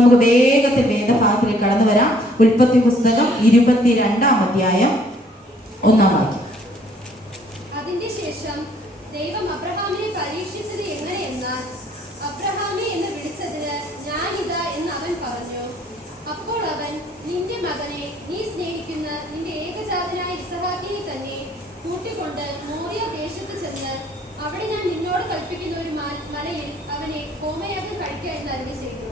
നമുക്ക് വേഗത്തിൽ വേദഭാഗത്തിലേക്ക് കടന്നു വരാം. ഉൽപ്പത്തി പുസ്തകം 22-ാം അധ്യായം 1-ാം വാക്യം. അതിന്റെ ശേഷം ദൈവം അബ്രഹാമിനെ പരീക്ഷിച്ചത് എങ്ങനെയെന്നാൽ, അബ്രഹാമേ എന്ന് വിളിച്ചതിന് ഞാനിതാ എന്ന് അവൻ പറഞ്ഞു. അപ്പോൾ അവൻ, നിന്റെ മകനെ, നീ സ്നേഹിക്കുന്ന നിന്റെ ഏകജാതനായ ഇസഹാക്കിനെ തന്നെ കൂട്ടിക്കൊണ്ട് മോറിയ ദേശത്ത് ചെന്ന് അവിടെ ഞാൻ നിന്നോട് കൽപ്പിക്കുന്ന ഒരു മലയിൽ അവനെ ഹോമയാഗം കഴിക്കുക എന്ന് അരുളി ചെയ്തു.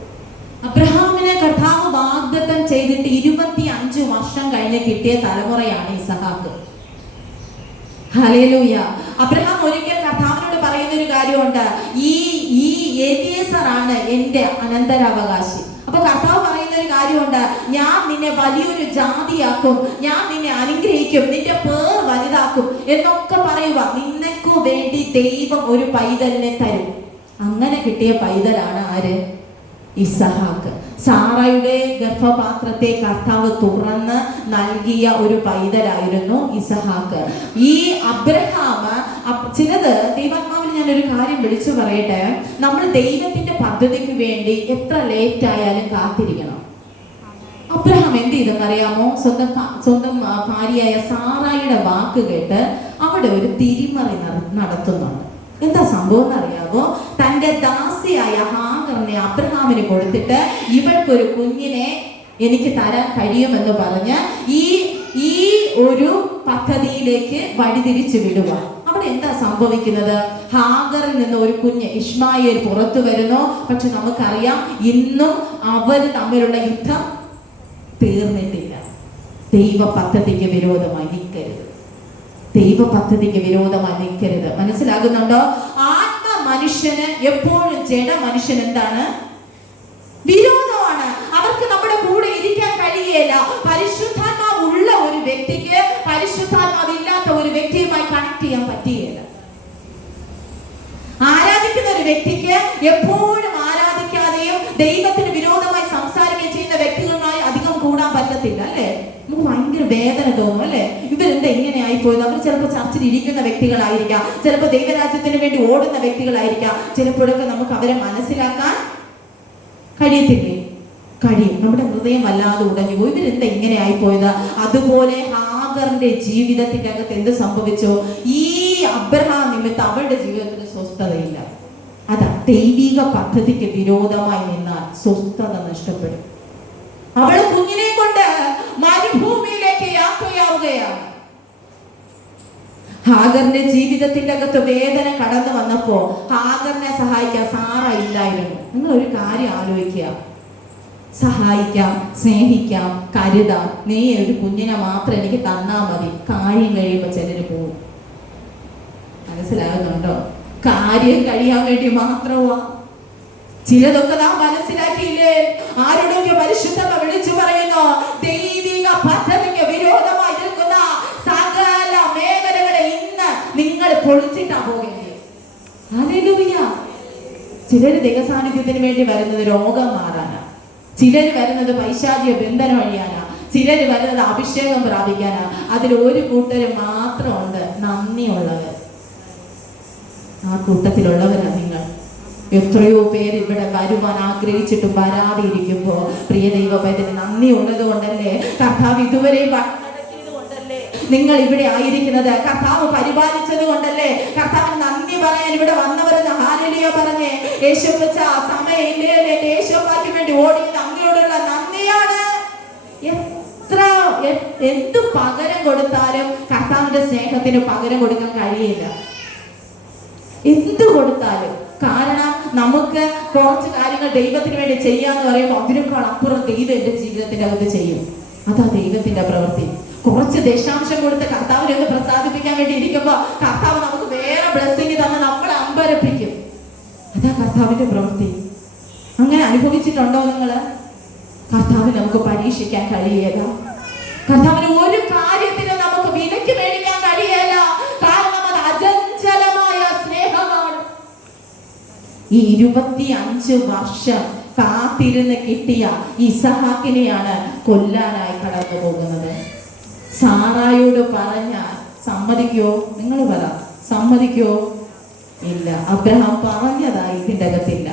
അബ്രഹാമിനെ കർത്താവ് വാഗ്ദത്തം ചെയ്തിട്ട് 25 വർഷം കഴിഞ്ഞ് കിട്ടിയ തലമുറയാണ് ഇസഹാക്ക്. ഹല്ലേലൂയ. അബ്രഹാം ഒരിക്കൽ കർത്താവിനോട് പറയുന്ന ഒരു കാര്യമുണ്ട്, ഈ എലീസറാണ് എന്റെ അനന്തരാവകാശി. അപ്പൊ കർത്താവ് പറയുന്ന ഒരു കാര്യമുണ്ട്, ഞാൻ നിന്നെ വലിയൊരു ജാതിയാക്കും, ഞാൻ നിന്നെ അനുഗ്രഹിക്കും, നിന്റെ പേർ വലുതാക്കും എന്നൊക്കെ പറയുക. നിനക്കു വേണ്ടി ദൈവം ഒരു പൈതലിനെ തരും. അങ്ങനെ കിട്ടിയ പൈതലാണ് ആര്? ഇസഹാക്ക്. സാറയുടെ ഗർഭപാത്രത്തെ കർത്താവ് തുറന്ന് നൽകിയ ഒരു പൈതലായിരുന്നു ഇസഹാക്ക്. ഈ അബ്രഹാം ചിലത് ദൈവാത്മാവിൽ ഞാനൊരു കാര്യം വിളിച്ചു പറയട്ടെ. നമ്മൾ ദൈവത്തിന്റെ പദ്ധതിക്ക് വേണ്ടി എത്ര ലേറ്റ് ആയാലും കാത്തിരിക്കണം. അബ്രഹാം എന്ത് ചെയ്തെന്നറിയാമോ? സ്വന്തം ഭാര്യയായ സാറായിയുടെ വാക്ക് കേട്ട് അവിടെ ഒരു തിരിമറി നടത്തുന്നുണ്ട്. എന്താ സംഭവം എന്നറിയാമോ? തന്റെ ദാസിയായ ഹാഗറിനെ അബ്രഹാമിന് കൊടുത്തിട്ട് ഇവൾക്കൊരു കുഞ്ഞിനെ എനിക്ക് തരാൻ കഴിയുമെന്ന് പറഞ്ഞ് ഈ ഒരു പദ്ധതിയിലേക്ക് വഴിതിരിച്ചു വിടുക. അവിടെ എന്താ സംഭവിക്കുന്നത്? ഹാഗറിൽ നിന്ന് ഒരു കുഞ്ഞ് ഇഷ്മായേൽ പുറത്തു വരുന്നു. പക്ഷെ നമുക്കറിയാം, ഇന്നും അവർ തമ്മിലുള്ള യുദ്ധം തീർന്നിട്ടില്ല. ദൈവ പദ്ധതിക്ക് വിരോധമായി നിൽക്കരുത്. ദൈവ പദ്ധതിക്ക് വിരോധമായി നിൽക്കരുത്. മനസ്സിലാകുന്നുണ്ടോ? ആത്മ മനുഷ്യന് എപ്പോഴും ജഡ മനുഷ്യൻ എന്താണ്? വിരോധമാണ്. അവർക്ക് നമ്മുടെ കൂടെ ഇരിക്കാൻ കഴിയുകയില്ല. പരിശുദ്ധാത്മാവ് ഉള്ള ഒരു വ്യക്തിക്ക് പരിശുദ്ധാത്മാവ് ഇല്ലാത്ത ഒരു വ്യക്തിയുമായി കണക്ട് ചെയ്യാൻ പറ്റുകയില്ല. ആരാധിക്കുന്ന ഒരു വ്യക്തിക്ക് എപ്പോഴും ആരാധിക്കാതെയും ദൈവത്തിന് വിരോധമായി സംസാരിക്കുകയും ചെയ്യുന്ന വ്യക്തികളുമായി അധികം കൂടാൻ പറ്റത്തില്ല, അല്ലേ? നമുക്ക് ഭയങ്കര വേദന തോന്നും, അല്ലേ? ഇവരെന്താ ഇങ്ങനെ ആയിപ്പോയത്? അവർ ചിലപ്പോൾ ചർച്ചിൽ ഇരിക്കുന്ന വ്യക്തികളായിരിക്കാം, ചിലപ്പോൾ ദൈവരാജ്യത്തിന് വേണ്ടി ഓടുന്ന വ്യക്തികളായിരിക്കാം. ചിലപ്പോഴൊക്കെ നമുക്ക് അവരെ മനസ്സിലാക്കാൻ കഴിയത്തില്ലേ? കഴിയും. നമ്മുടെ ഹൃദയം വല്ലാതെ ഉടഞ്ഞു പോയി. ഇവരെന്താ ഇങ്ങനെ ആയിപ്പോയത്? അതുപോലെ ഹാഗറിന്റെ ജീവിതത്തിന്റെ അകത്ത് എന്ത് സംഭവിച്ചു? ഈ അബ്രഹാം നിമിത്തം അവളുടെ ജീവിതത്തിന് സ്വസ്ഥതയില്ല. അതാ, ദൈവിക പദ്ധതിക്ക് വിരോധമായി നിന്നാൽ സ്വസ്ഥത നഷ്ടപ്പെടും. അവൾ കുഞ്ഞിനെ കൊണ്ട് മരുഭൂമിയിലേക്ക് യാത്രയാവുകയാണ്. ഹാഗറിന്റെ ജീവിതത്തിന്റെ അകത്ത് വേദന കടന്നു വന്നപ്പോ ഹാഗറിനെ സഹായിക്കാൻ സാറ ഇല്ലായിരുന്നു. നിങ്ങൾ ഒരു കാര്യം ആലോചിക്കുക. സഹായിക്കാം, സ്നേഹിക്കാം, കരുതാം. നീ ഒരു കുഞ്ഞിനെ മാത്രം എനിക്ക് തന്നാ മതി. കാര്യം കഴിയുമ്പോ ചിലര് പോവും. മനസ്സിലാകുന്നുണ്ടോ? കാര്യം കഴിയാൻ വേണ്ടി മാത്രമാ. ചിലതൊക്കെ നാം മനസ്സിലാക്കിയില്ലേ? ആരോടൊക്കെ പരിശുദ്ധത വിളിച്ചു പറയുന്നു, ദൈവിക പദ്ധതിക്ക് വിരോധമായി നിൽക്കുന്ന സകല മേഖലകളെ ഇന്ന് നിങ്ങൾ പൊളിച്ചിട്ടാ പോകുന്നത്. ഹല്ലേലൂയ. ചിലര് ദൈവസാന്നിധ്യത്തിന് വേണ്ടി വരുന്നത് രോഗം മാറാനാ, ചിലര് വരുന്നത് പൈശാചിക ബന്ധനം അഴിയാനാ, ചിലര് വരുന്നത് അഭിഷേകം പ്രാപിക്കാനാ. അതിൽ ഒരു കൂട്ടര് മാത്രമുണ്ട് നന്ദിയുള്ളവർ. ആ കൂട്ടത്തിലുള്ളവരാ നിങ്ങൾ. എത്രയോ പേര് ഇവിടെ വരുവാൻ ആഗ്രഹിച്ചിട്ടും വരാതെ ഇരിക്കുമ്പോ പ്രിയ ദൈവപൈതന് നന്ദി ഉള്ളത് കൊണ്ടല്ലേ, കർത്താവ് ഇതുവരെ നടത്തിയത് കൊണ്ടല്ലേ നിങ്ങൾ ഇവിടെ ആയിരിക്കുന്നത്, കർത്താവ് പരിപാലിച്ചത് കൊണ്ടല്ലേ കർത്താവിന് നന്ദി പറയാൻ ഇവിടെ വന്നവരെന്ന് ഹല്ലേലൂയ പറഞ്ഞേ. യേശുവച്ച സമയമില്ലേ യേശുവാക്ക് വേണ്ടി ഓടിയത് അങ്ങയോടുള്ള നന്ദിയാണ്. എന്തു പകരം കൊടുത്താലും കർത്താവിന്റെ സ്നേഹത്തിന് പകരം കൊടുക്കാൻ കഴിയില്ല. എന്ത് കൊടുത്താലും. കാരണം നമുക്ക് കുറച്ച് കാര്യങ്ങൾ ദൈവത്തിന് വേണ്ടി ചെയ്യാന്ന് പറയുമ്പോൾ അതിനേക്കാൾ അപ്പുറം ദൈവം എന്റെ ജീവിതത്തിന്റെ അകത്ത് ചെയ്യും. അതാ ദൈവത്തിന്റെ പ്രവൃത്തി. കുറച്ച് ദശാംശം കൊടുത്ത് കർത്താവിനെ ഒന്ന് പ്രസാദിപ്പിക്കാൻ വേണ്ടി ഇരിക്കുമ്പോ കർത്താവ് നമുക്ക് വേറെ ബ്ലെസ്സിങ് തന്ന് നമ്മളെ അമ്പരപ്പിക്കും. അതാ കർത്താവിന്റെ പ്രവൃത്തി. അങ്ങനെ അനുഭവിച്ചിട്ടുണ്ടോ നിങ്ങള്? കർത്താവിന് നമുക്ക് പരീക്ഷിക്കാൻ കഴിയേല. കർത്താവിന് ഒരു കാര്യത്തിന് നമുക്ക് വിലക്ക് മേടിക്കാൻ കഴിയേല. കാരണം അത് അചഞ്ചലമായ സ്നേഹമാണ്. ഈ 25 വർഷം കാത്തിരുന്ന് കിട്ടിയ ഇസഹാക്കിനെയാണ് കൊല്ലാനായി കടന്നു പോകുന്നത്. സാറായോട് പറഞ്ഞാൽ സമ്മതിക്കോ? നിങ്ങൾ പറ, സമ്മതിക്കോ? ഇല്ല. അബ്രഹാം പറഞ്ഞതായി ഇതിൻ്റെ അകത്തില്ല.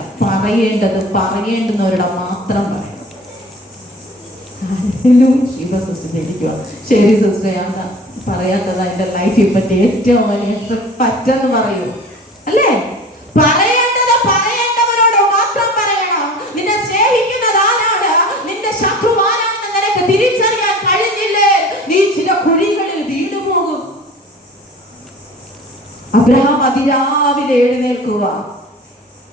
പറയേണ്ടുന്നവരുടെ മാത്രം പറയണം. ശിവസിച്ചിരിക്കുക. ശരി സിസ്റ്റർ, ഞാൻ പറയാത്തത് എന്റെ ലൈഫിൽ പറ്റി ഏറ്റവും വലിയ പറ്റെന്ന് പറയൂ അല്ലേ? പറയേണ്ടവരോട് മാത്രം പറയണം. നിന്നെ സ്നേഹിക്കുന്നത് ആരാണ്, നിന്റെ ശത്രുവാനാണെന്ന് നിനക്ക് തിരിച്ചറിയാൻ കഴിഞ്ഞില്ലേ, നീ ചില കുഴികളിൽ വീണുപോകും. അബ്രഹാം അതിരാവിലെ എഴുന്നേൽക്കുക.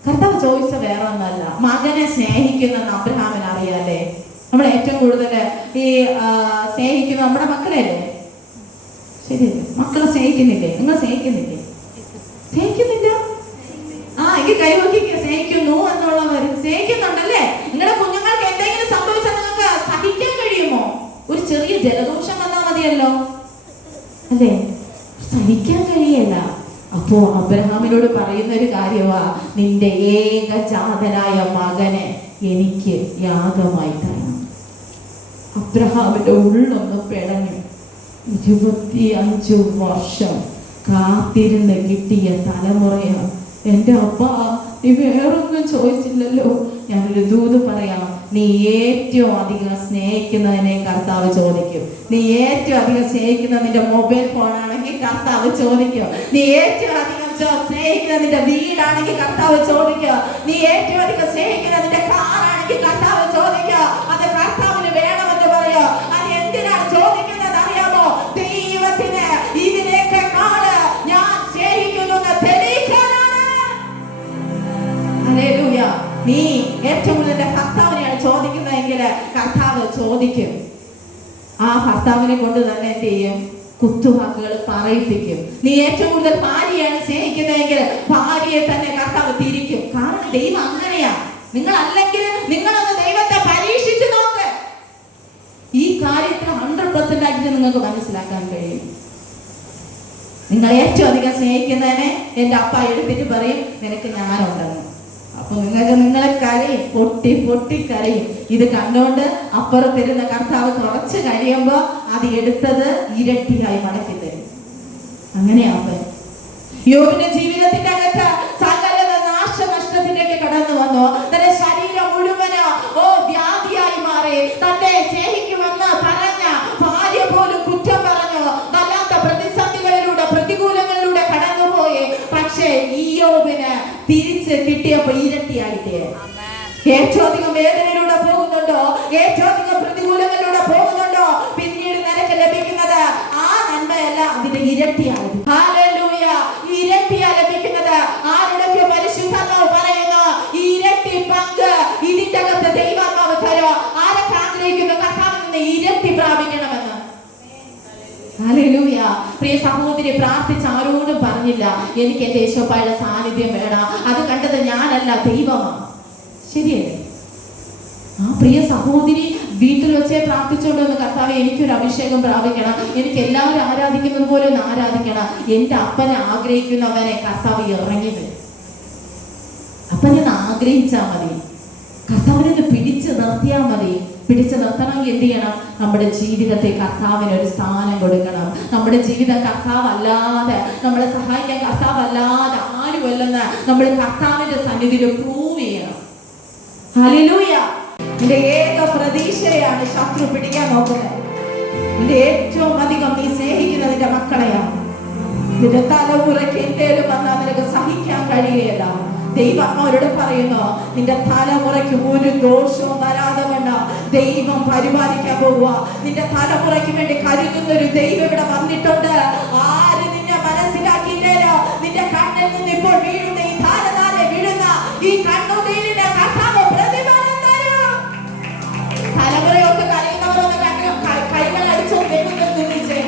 കർത്താവ് ചോദിച്ച വേറെ ഒന്നല്ല, മകനെ സ്നേഹിക്കുന്നെന്ന് അബ്രഹാമിന് അറിയാല്ലേ. നമ്മൾ ഏറ്റവും കൂടുതൽ ഈ സ്നേഹിക്കുന്ന നമ്മുടെ മക്കളെയല്ലേ? ശരിയല്ലേ? മക്കളെ സ്നേഹിക്കുന്നില്ലേ? നിങ്ങൾ സ്നേഹിക്കുന്നില്ലേ? സ്നേഹിക്കുന്നില്ല? എങ്കിൽ കൈവക്കിക്ക് സ്നേഹിക്കുന്നു എന്നുള്ളവർ സ്നേഹിക്കുന്നുണ്ടല്ലേ? നിങ്ങളുടെ കുഞ്ഞുങ്ങൾക്ക് എന്തെങ്കിലും സംഭവിച്ചാൽ നിങ്ങൾക്ക് സഹിക്കാൻ കഴിയുമോ? ഒരു ചെറിയ ജലദോഷം വന്നാൽ മതിയല്ലോ അല്ലേ? സഹിക്കാൻ കഴിയല്ല. അപ്പോ അബ്രഹാമിനോട് പറയുന്ന ഒരു കാര്യമാ, നിന്റെ ഏകജാതനായ മകനെ എനിക്ക് യാഗമായി തരണം. അബ്രഹാമിന്റെ ഉള്ളൊന്ന് പിടഞ്ഞു. 25 വർഷം കാത്തിരുന്ന് കിട്ടിയ തലമുറയാണ്. എൻ്റെ അപ്പ, നീ വേറൊന്നും ചോദിച്ചില്ലല്ലോ. ഞാനൊരു ദൂത് പറയാം, നീ ഏറ്റവും അധികം സ്നേഹിക്കുന്നതിനെ കർത്താവ് ചോദിക്കും. നീ ഏറ്റവും അധികം സ്നേഹിക്കുന്ന നിന്റെ മൊബൈൽ ഫോണാണെങ്കിൽ കർത്താവ് ചോദിക്കും. നീ ഏറ്റവും അധികം സ്നേഹിക്കുന്ന നിന്റെ വീടാണെങ്കിൽ കർത്താവ് ചോദിക്കും. നീ ഏറ്റവും അധികം സ്നേഹിക്കുന്ന നിന്റെ കാറാണെങ്കിൽ കർത്താവ് ചോദിക്കും. അത് കർത്താവിന് വേണമെന്ന് പറയോ. അത് എന്തിനാണ് ചോദിക്കുന്നത് അറിയാമോ? ദൈവത്തിന് ഇതിനേക്കാള് ഞാൻ സ്നേഹിക്കുന്നു എന്ന് തെളിയിക്കാനാണ്. ഹല്ലേലൂയ. നീ ഏറ്റവും കൂടുതൽ കർത്താവിനെയാണ് ചോദിക്കുന്നതെങ്കിൽ കർത്താവ് ചോദിക്കും. ആ കർത്താവിനെ കൊണ്ട് തന്നെ എന്ത് ചെയ്യും? കുത്തുവാക്കുകൾ പറയിപ്പിക്കും. നീ ഏറ്റവും കൂടുതൽ ഭാര്യയാണ് സ്നേഹിക്കുന്നതെങ്കിൽ ഭാര്യയെ തന്നെ കർത്താവ് തിരിക്കും. കാരണം ദൈവം അങ്ങനെയാ. നിങ്ങൾ അല്ലെങ്കിൽ നിങ്ങളൊന്ന് ദൈവത്തെ പരീക്ഷിച്ചു നോക്ക്. ഈ കാര്യത്തിൽ 100% ആയിട്ട് നിങ്ങൾക്ക് മനസ്സിലാക്കാൻ കഴിയും. നിങ്ങൾ ഏറ്റവും അധികം സ്നേഹിക്കുന്നതിനെ എൻ്റെ അപ്പ എടുത്തിട്ട് പറയും, നിനക്ക് ഞാനുണ്ടെന്ന്. അപ്പൊ നിങ്ങളെ കരയും, പൊട്ടി കരയും. ഇത് കണ്ടുകൊണ്ട് അപ്പുറത്തിരുന്ന കർത്താവ് കുറച്ച് കഴിയുമ്പോ അത് എടുത്തത് ഇരട്ടിയായി മടക്കി തരും. അങ്ങനെയാവുമ്പോ യോബിന്റെ ജീവിതത്തിന്റെ അകത്ത് സകല നാശനഷ്ടത്തിലേക്ക് കടന്നു വന്നു. തന്റെ ശരീരം മുഴുവന് വ്യാധിയായി മാറി. തന്നെ സ്നേഹിക്കുമെന്ന് പറഞ്ഞ ഭാര്യ പോലും കുറ്റം പറഞ്ഞു. വല്ലാത്ത പ്രതിസന്ധികളിലൂടെ പ്രതികൂലങ്ങളിലൂടെ കടന്നുപോയി. പക്ഷേ ഇയ്യോബിന് തിരിച്ച് കിട്ടിയപ്പോ ഇരട്ടിയായിട്ട് ഏറ്റവും അധികം വേദനയിലൂടെ പോകുന്നുണ്ടോ, ഏറ്റവും അധികം പ്രതികൂലങ്ങളിലൂടെ പോകുന്നുണ്ടോ, പിന്നീട് നിനക്ക് ലഭിക്കുന്നത് ആ നന്മയല്ല, അതിന്റെ ഇരട്ടിയാണ്. ഹല്ലേലൂയ. ഇരട്ടിയാ ലഭിക്കുന്നത്. ആരുടെയൊക്കെ പരിശുദ്ധാത്മാവ് പറയുന്നു, ഈ ഇരട്ടി പങ്ക് ഇതിന്റെ അകത്ത് ദൈവാത്മാവ് തരോ. ആരൊക്കെ ആഗ്രഹിക്കുന്നു കർത്താവിൽ നിന്ന് ഇരട്ടി പ്രാപിക്കണമെന്ന്? ഹല്ലേലൂയ. പ്രിയ സഹോദരി, പ്രാർത്ഥിച്ച് ആരോടും പറഞ്ഞില്ല എനിക്ക് എന്റെ യേശോപ്പായുടെ സാന്നിധ്യം വേണം. അത് കണ്ടത് ഞാനല്ല, ദൈവമാണ്. ശരിയല്ലേ? ആ പ്രിയ സഹോദരി വീട്ടിൽ വെച്ചേ പ്രാർത്ഥിച്ചുകൊണ്ടൊന്ന്, കർത്താവേ എനിക്കൊരു അഭിഷേകം പ്രാപിക്കണം, എനിക്ക് എല്ലാവരും ആരാധിക്കുന്നത് പോലെ ഒന്ന് ആരാധിക്കണം. എൻ്റെ അപ്പനെ ആഗ്രഹിക്കുന്നവനെ കർത്താവ് ഇറങ്ങി വരും. അപ്പനെന്ന് ആഗ്രഹിച്ചാൽ മതി, കർത്താവിനെ പിടിച്ചു നിർത്തിയാൽ മതി. പിടിച്ചു നിർത്തണമെങ്കിൽ എന്ത് ചെയ്യണം? നമ്മുടെ ജീവിതത്തെ കർത്താവിന് ഒരു സ്ഥാനം കൊടുക്കണം. നമ്മുടെ ജീവിതം കർത്താവല്ലാതെ, നമ്മളെ സഹായിക്കാൻ കർത്താവല്ലാതെ ആരുമല്ലെന്ന് നമ്മൾ കർത്താവിന്റെ സന്നിധിയിൽ പ്രൂവ് ചെയ്യണം. ഹല്ലേലൂയ. നിന്റെ ഏക പ്രതീക്ഷയാണ് ശത്രു പിടിക്കാൻ നോക്കുന്നത്. നിന്റെ ഏറ്റവും അധികം നീ സ്നേഹിക്കുന്ന നിന്റെ മക്കളെയാണ്. നിന്റെ തലമുറയ്ക്ക് എന്തേലും വന്നാൽ നിനക്ക് സഹിക്കാൻ കഴിയുകയില്ല. ദൈവം അവരോട് പറയുന്നു, നിന്റെ തലമുറയ്ക്ക് ഒരു ദോഷവും വരാതെ കൊണ്ട് ദൈവം പരിപാലിക്കാൻ പോവുക. നിന്റെ തലമുറയ്ക്ക് വേണ്ടി കരുതുന്ന ഒരു ദൈവം ഇവിടെ വന്നിട്ടുണ്ട്. ആര് നിന്നെ മനസ്സിലാക്കിയില്ലേലോ, നിന്റെ കണ്ണിൽ നിന്ന് ഇപ്പോൾ വീഴുന്ന ഈ ധാരധാരെ വീഴുന്ന ഈ കണ്ണുനീരിന്റെ കർത്താവ് പ്രതിഫലം തരും. തലമുറയൊക്കെ കരയുന്നവരൊന്ന് കൈകൾ അടിച്ചോ ദൈവത്തെ തുന്നിച്ച്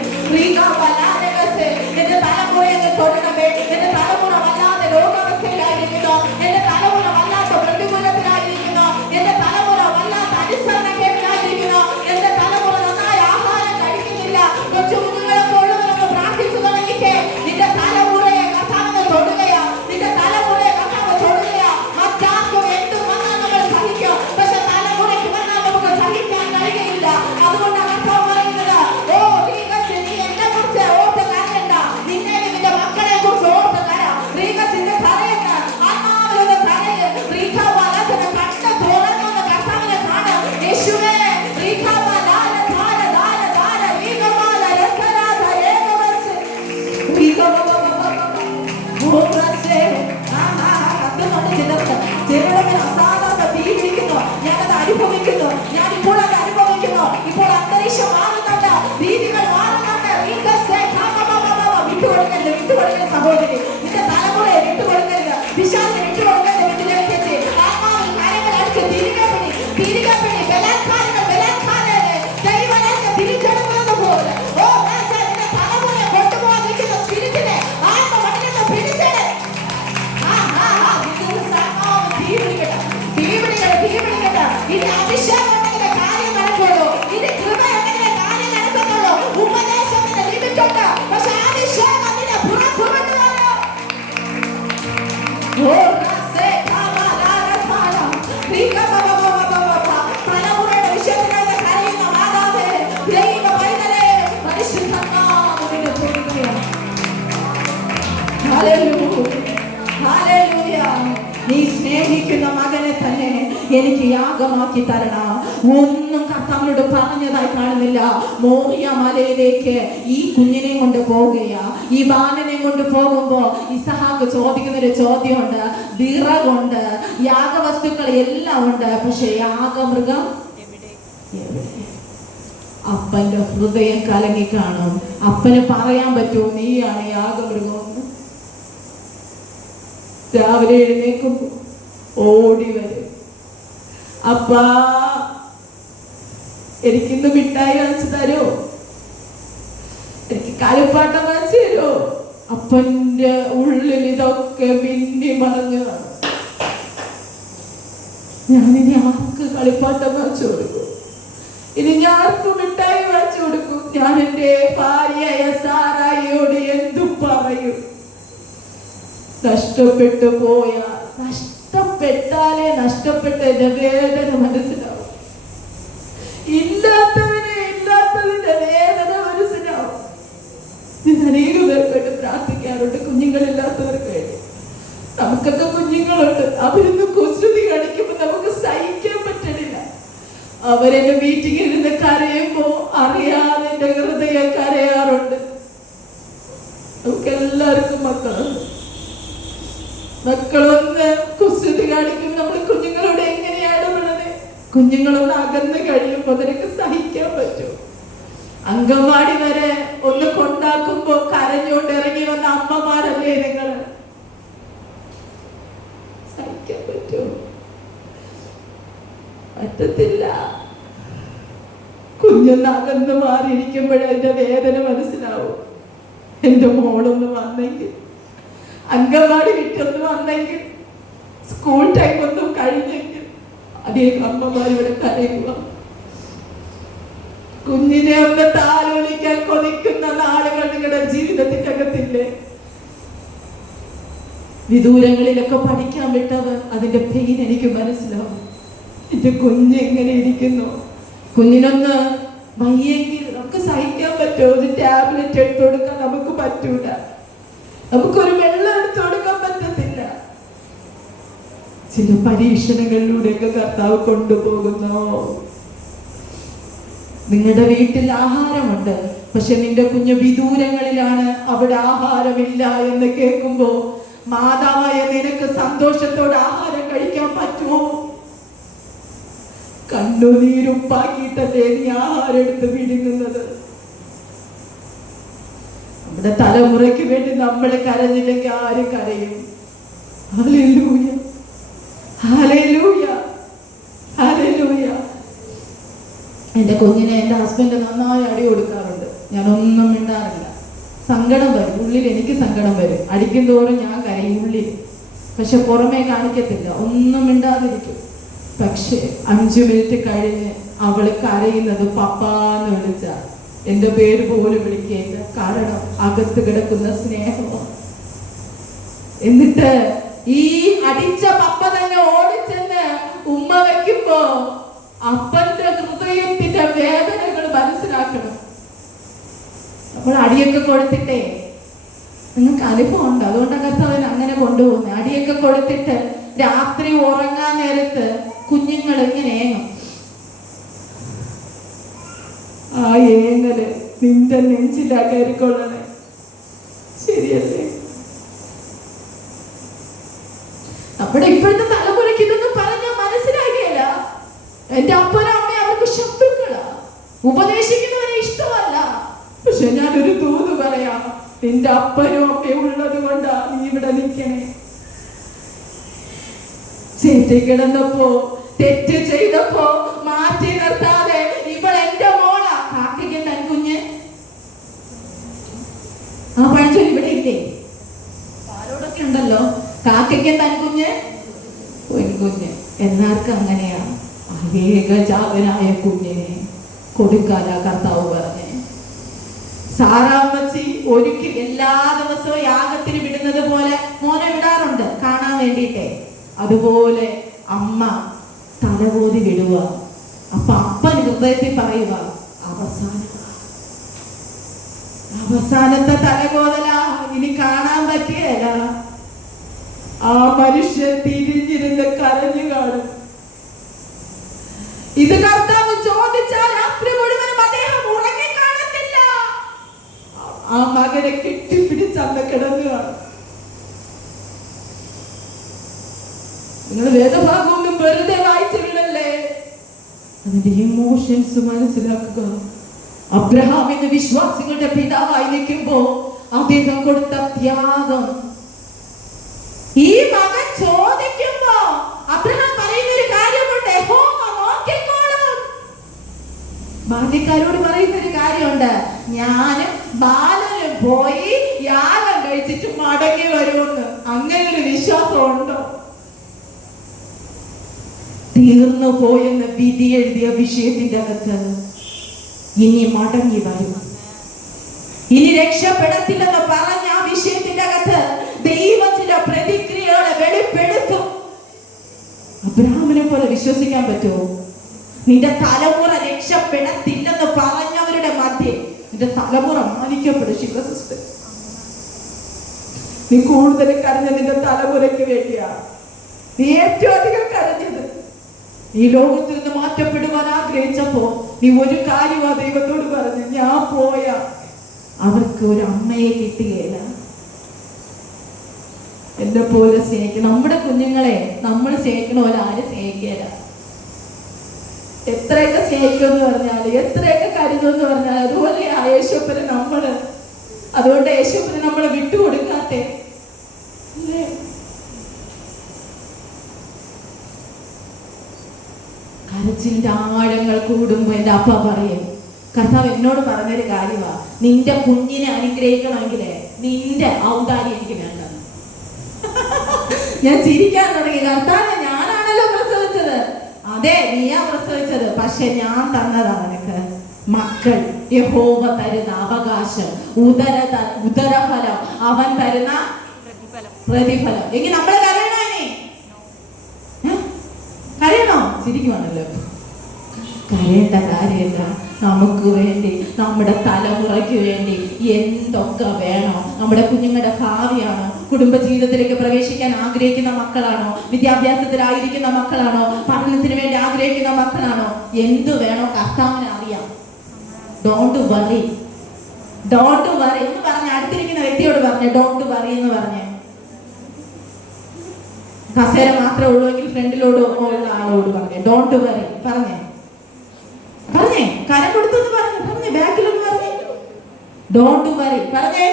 എന്റെ തലമുറയെ തൊടണമേ. എന്റെ തലമുറ വല്ലാതെ രോഗാവസ്ഥയിലായിരിക്കുന്നു. എന്റെ തലമുറ വല്ലാത്ത പ്രതികൂലത്തിലായിരിക്കുന്നു. എന്റെ തലമുറ വല്ലാത്ത അനുസരണക്കേടിലായിരിക്കുന്നു. എന്റെ തലമുറ നന്നായി ആഹാരം കഴിക്കുന്നില്ല. കൊച്ചു കുഞ്ഞുങ്ങളെ പോലുള്ളവരൊന്ന് പ്രാർത്ഥിച്ചു തുടങ്ങിക്കേ. നിന്റെ തലമുറയെ കർത്താവിനെ തൊടുകയാ. തലമുറയുടെ വിഷയത്തിനായി കരയുന്ന മാതാവേ, ദൈവ പൈതലേ, പരിശുദ്ധാത്മാവിന്റെ തുണികയാണ്. Hallelujah, hallelujah. നീ സ്നേഹിക്കുന്ന മകനെ തന്നെ എനിക്ക് യാഗമാക്കി തരണം. ഒന്നും കർത്താവിനോട് പറഞ്ഞതായി കാണുന്നില്ല. മോറിയ മലയിലേക്ക് ഈ കുഞ്ഞിനെ കൊണ്ട് പോകുകയാ. ഈ ബാലനെ കൊണ്ട് പോകുമ്പോ ഇസഹാക്ക് ചോദിക്കുന്ന ഒരു ചോദ്യമുണ്ട്. വിറകുണ്ട്, യാഗവസ്തുക്കൾ എല്ലാം ഉണ്ട്, പക്ഷെ യാഗമൃഗം എവിടെ? അപ്പന്റെ ഹൃദയം കലങ്ങി കാണും. അപ്പന് പറയാൻ പറ്റുമോ നീയാണ് യാഗമൃഗം? രാവിലെ എഴുന്നേക്കുമ്പോ ഓടി വരും, അപ്പാ എനിക്കിന്ന് മിഠായി വാങ്ങിച്ചു തരോ, എനിക്ക് കളിപ്പാട്ടം വാങ്ങിച്ചു തരോ? അപ്പന്റെ ഉള്ളിൽ ഇതൊക്കെ മിന്നി മറഞ്ഞു. ഞാനിനി ആർക്ക് കളിപ്പാട്ടം വാങ്ങിച്ചു കൊടുക്കും? ഇനി ഞാൻ ആർക്ക് മിഠായി വാങ്ങിച്ചു കൊടുക്കും? ഞാൻ എൻ്റെ ഭാര്യയായ സാറായിയോട് എന്തു പറയും? നഷ്ടപ്പെട്ടു പോയാൽ, നഷ്ടപ്പെട്ടാലേ നഷ്ടപ്പെട്ടതിന്റെ വേദന മനസ്സിലാവും. ഇല്ലാത്തതിന്റെ വേദന മനസ്സിലാവും. ഞാൻ അനേക പേർക്കായിട്ട് പ്രാർത്ഥിക്കാറുണ്ട്, കുഞ്ഞുങ്ങളില്ലാത്തവർക്ക് വേണ്ടി. നമുക്കൊക്കെ കുഞ്ഞുങ്ങളുണ്ട്, അവരൊന്ന് കുസൃതി കാണിക്കുമ്പോൾ നമുക്ക് സഹിക്കാൻ പറ്റണില്ല. അവരെന്നെ മീറ്റിംഗിൽ ഇരുന്ന് കരയുമ്പോ അറിയാതെ എന്റെ ഹൃദയം കരയാറുണ്ട്. നമുക്ക് എല്ലാവർക്കും മക്കളുണ്ട്. മക്കളൊന്ന് കുസൃതി കാണിക്കുമ്പോൾ നമ്മൾ കുഞ്ഞുങ്ങളോട് എങ്ങനെയാണ് ഇടപെടുന്നത്? കുഞ്ഞുങ്ങളൊന്ന് അകന്ന് കഴിയുമ്പോ നിനക്ക് സഹിക്കാൻ പറ്റും? അംഗൻവാടി വരെ ഒന്ന് കൊണ്ടാക്കുമ്പോ കരഞ്ഞുകൊണ്ട് ഇറങ്ങി വന്ന അമ്മമാരല്ലേ നിങ്ങള്? സഹിക്കാൻ പറ്റുമോ? പറ്റത്തില്ല. കുഞ്ഞൊന്ന് അകന്ന് മാറിയിരിക്കുമ്പോഴേ അതിന്റെ വേദന മനസ്സിലാവും. എന്റെ മോളൊന്ന് വന്നെങ്കിൽ, അംഗൻവാടി വിട്ടൊന്ന് വന്നെങ്കിൽ, സ്കൂൾ ടൈം ഒന്നും കഴിഞ്ഞെങ്കിൽ, അതേ അമ്മമാരിവിടെ കരയുക. കുഞ്ഞിനെ ഒന്ന് താലോലിക്കാൻ കൊതിക്കുന്ന നാളുകൾ നിങ്ങളുടെ ജീവിതത്തിന്റെ അകത്തില്ലേ? വിദൂരങ്ങളിലൊക്കെ പഠിക്കാൻ വിട്ടവർ അതിന്റെ പെയിൻ എനിക്ക് മനസ്സിലാവും. എന്റെ കുഞ്ഞ് എങ്ങനെ ഇരിക്കുന്നു? കുഞ്ഞിനൊന്ന് വയ്യെങ്കിൽ നമുക്ക് സഹിക്കാൻ പറ്റുമോ? ഒരു ടാബ്ലറ്റ് എടുത്തു കൊടുക്കാൻ നമുക്ക് പറ്റൂല. നമുക്കൊരു വെള്ളം എടുത്തു കൊടുക്കാൻ പറ്റത്തില്ല. ചില പരീക്ഷണങ്ങളിലൂടെയൊക്കെ കർത്താവ് കൊണ്ടുപോകുന്നു. നിങ്ങളുടെ വീട്ടിൽ ആഹാരമുണ്ട്, പക്ഷെ നിന്റെ കുഞ്ഞ് വിദൂരങ്ങളിലാണ്, അവിടെ ആഹാരമില്ല എന്ന് കേൾക്കുമ്പോ മാതാവായ നിനക്ക് സന്തോഷത്തോടെ ആഹാരം കഴിക്കാൻ പറ്റുമോ? കണ്ണുനീരുപ്പാക്കിയിട്ടല്ലേ നീ ആഹാരം എടുത്ത് വിഴുങ്ങുന്നത്? നമ്മുടെ തലമുറയ്ക്ക് വേണ്ടി നമ്മൾ കരഞ്ഞില്ലെങ്കിൽ ആര് കരയും? Hallelujah, hallelujah, hallelujah. എൻ്റെ കുഞ്ഞിനെ എൻ്റെ ഹസ്ബൻഡ് നന്നായി അടി കൊടുക്കാറുണ്ട്. ഞാനൊന്നും മിണ്ടാറില്ല. സങ്കടം വരും, ഉള്ളിൽ എനിക്ക് സങ്കടം വരും. അടിക്കും തോറും ഞാൻ കരയും ഉള്ളിൽ, പക്ഷെ പുറമേ കാണിക്കത്തില്ല, ഒന്നും മിണ്ടാതിരിക്കും. പക്ഷെ 5 മിനിറ്റ് കഴിഞ്ഞ് അവള് കരയുന്നത് പപ്പാന്ന് വിളിച്ച എൻ്റെ പേര് പോലും വിളിക്കേണ്ട. കാരണം അകത്ത് കിടക്കുന്ന സ്നേഹമോ. എന്നിട്ട് ഈ അടിച്ച പപ്പ തന്നെ ഓടിച്ചെന്ന് ഉമ്മ വെക്കുമ്പോ അപ്പന്റെ ഹൃദയത്തിന്റെ വേദനകൾ മനസ്സിലാക്കണം. നമ്മൾ അടിയൊക്കെ കൊടുത്തിട്ടേ, നിങ്ങൾക്ക് അനുഭവം ഉണ്ട്, അതുകൊണ്ടൊക്കെ അവൻ അങ്ങനെ കൊണ്ടുപോകുന്നത്. അടിയൊക്കെ കൊടുത്തിട്ട് രാത്രി ഉറങ്ങാൻ നേരത്ത് കുഞ്ഞുങ്ങൾ ഇങ്ങനെ ഏങ്ങും. ആ ഏങ്ങല് നിന്റെ നെഞ്ചിലാ കയറിക്കൊള്ളണേ. ശരിയല്ലേ? നമ്മുടെ ഇപ്പോഴത്തെ തലമുറയ്ക്ക് ഇതൊന്നും പറഞ്ഞാൽ മനസ്സിലാകില്ല. എന്റെ അപ്പനും അമ്മയും അവർക്ക് ശത്രുക്കളാ, ഉപദേശിക്കുന്നവരെ ഇഷ്ടമല്ല. പക്ഷെ ഞാനൊരു ദൂത് പറയാം, നിന്റെ അപ്പനും അമ്മയും ഉള്ളത് കൊണ്ടാ നീ ഇവിടെ നിൽക്കണേ. ചേറ്റി കിടന്നപ്പോ, തെറ്റ് ചെയ്തപ്പോ മാറ്റി നിർത്താതെ ഇവൾ എന്റെ മോളാ. കാക്കയ്ക്ക് തൻ കുഞ്ഞ്, ആ പഴഞ്ചൊല്ലി ഇവിടെ ഇല്ലേ? പാലോടൊക്കെ ഉണ്ടല്ലോ. കാക്കയ്ക്ക് തൻ കുഞ്ഞ് പൊൻകുഞ്ഞ്. എന്നാർക്ക് അങ്ങനെയാ? ഏകജാതനായ കുഞ്ഞിനെ കൊടുക്കാനാ കർത്താവ് പറഞ്ഞേ. സാറാമ്മച്ചി ഒരിക്കൽ എല്ലാ ദിവസവും യാഗത്തിന് വിടുന്നത് പോലെ മോനെ വിടാറുണ്ട് കാണാൻ വേണ്ടിയിട്ടേ. അതുപോലെ അമ്മ തലകോതി വിടുക. അപ്പൊ അപ്പൻ ഹൃദയത്തിൽ പറയുക, അവസാനത്തെ തലകോതല ഇനി കാണാൻ പറ്റിയല്ല. ആ മനുഷ്യൻ തിരിഞ്ഞിരുന്ന് കരഞ്ഞു കാണും. ഇത് കർത്താവ് ചോദിച്ചാൽ രാത്രി മുഴുവനും അദ്ദേഹം ഉറങ്ങി കാണത്തില്ല. ആ മകനെ കെട്ടിപ്പിടിച്ച് അന്ന് കിടന്നുകയാണ്. നിങ്ങൾ വേദഭാഗമൊന്നും വെറുതെ വായിച്ചു വിടല്ലേ, അതിന്റെ ഇമോഷൻസ് മനസ്സിലാക്കുക. അബ്രഹാം എന്ന വിശ്വാസികളുടെ പിതാവായി നിൽക്കുമ്പോ അദ്ദേഹം കൊടുത്ത ത്യാഗം. ഈ മകൻ ചോദിക്കുമ്പോ അബ്രഹാം പറയുന്ന ഒരു കാര്യമുണ്ട്, യഹോവ നോക്കിക്കോളും. ബാല്യക്കാരോട് പറയുന്ന ഒരു കാര്യമുണ്ട്, ഞാനും ബാലനും പോയി യാഗം കഴിച്ചിട്ട് മടങ്ങി വരുമെന്ന്. അങ്ങനെ ഒരു വിശ്വാസം ഉണ്ടോ? തീർന്നു പോയെന്ന് വിധി എഴുതിയ വിഷയത്തിന്റെ അകത്ത് ഇനി മടങ്ങി വരും, ഇനി രക്ഷപ്പെടത്തില്ലെന്ന് പറഞ്ഞ ആ വിഷയത്തിന്റെ അകത്ത് ദൈവം ചില പ്രതിക്രിയകളെ വെളിപ്പെടുത്തും. അബ്രഹാമിനെ പോലെ വിശ്വസിക്കാൻ പറ്റുമോ? നിന്റെ തലമുറ രക്ഷപ്പെടത്തില്ലെന്ന് പറഞ്ഞവരുടെ മധ്യേ നിന്റെ തലമുറ മാനിക്കപ്പെടും. സിസ്റ്റർ, നീ കൂടുതൽ കരഞ്ഞ നിന്റെ തലമുറയ്ക്ക് വേണ്ടിയാ. നീ ഏറ്റവും അധികം കരഞ്ഞത് ഈ ലോകത്തിൽ നിന്ന് മാറ്റപ്പെടുവാൻ ആഗ്രഹിച്ചപ്പോ നീ ഒരു കാര്യമാ ദൈവത്തോട് പറഞ്ഞു, ഞാൻ പോയ അവർക്ക് ഒരു അമ്മയെ കിട്ടുകയില്ല. എന്നെ പോലെ സ്നേഹിക്കണം. നമ്മുടെ കുഞ്ഞുങ്ങളെ നമ്മൾ സ്നേഹിക്കണ പോലെ ആരും സ്നേഹിക്കില്ല. എത്രയൊക്കെ സ്നേഹിക്കുമെന്ന് പറഞ്ഞാല്, എത്രയൊക്കെ കരുതുമെന്ന് പറഞ്ഞാൽ അതുപോലെ യേശുപ്പന് നമ്മള്. അതുകൊണ്ട് യേശുപ്പന് നമ്മളെ വിട്ടുകൊടുക്കാത്തെ അല്ലേ? കരച്ചിലിന്റെ ആഴങ്ങൾ കൂടുമ്പോ എന്റെ അപ്പ പറയും, കർത്താവ് എന്നോട് പറഞ്ഞൊരു കാര്യമാ, നിന്റെ കുഞ്ഞിനെ അനുഗ്രഹിക്കണമെങ്കിലേ നിന്റെ ഔദാര്യം എനിക്ക് വേണ്ട. ഞാൻ ചിരിക്കാൻ തുടങ്ങി. കർത്താവ്, ഞാനാണല്ലോ പ്രസവിച്ചത്. അതെ, നീയാ പ്രസവിച്ചത്, പക്ഷെ ഞാൻ തന്നതാ നിനക്ക് മക്കൾ. യഹോവ തരുന്ന അവകാശം, ഉദരഫലം, അവൻ തരുന്ന പ്രതിഫലം. എങ്കിൽ നമ്മള് കരയണോ? ഇനി കരയണോ? ചിരിക്കുവാണല്ലോ. കരയേണ്ട കാര്യമില്ല. നമുക്ക് വേണ്ടി, നമ്മുടെ തലമുറയ്ക്ക് വേണ്ടി എന്തൊക്കെ വേണോ? നമ്മുടെ കുഞ്ഞുങ്ങളുടെ ഭാവിയാണോ? കുടുംബജീവിതത്തിലേക്ക് പ്രവേശിക്കാൻ ആഗ്രഹിക്കുന്ന മക്കളാണോ? വിദ്യാഭ്യാസത്തിലായിരിക്കുന്ന മക്കളാണോ? പഠനത്തിന് വേണ്ടി ആഗ്രഹിക്കുന്ന മക്കളാണോ? എന്തു വേണോ കർത്താവിന് അറിയാം. ഡോണ്ട് വറി, ഡോണ്ട് വറി എന്ന് പറഞ്ഞ അടുത്തിരിക്കുന്ന വ്യക്തിയോട് പറഞ്ഞു, ഡോണ്ട് വറി എന്ന് പറഞ്ഞേ. കസേര മാത്രമേ ഉള്ളൂ എങ്കിൽ ഫ്രണ്ടിലോട് ഉള്ള ആളോട് പറഞ്ഞേ, ഡോണ്ട് വറി പറഞ്ഞേ. പറഞ്ഞേ, കരം കൊടുത്തു പറഞ്ഞേ, ബാക്കിലൊന്ന് പറഞ്ഞേ, ഡോണ്ട് വറി പറഞ്ഞേ.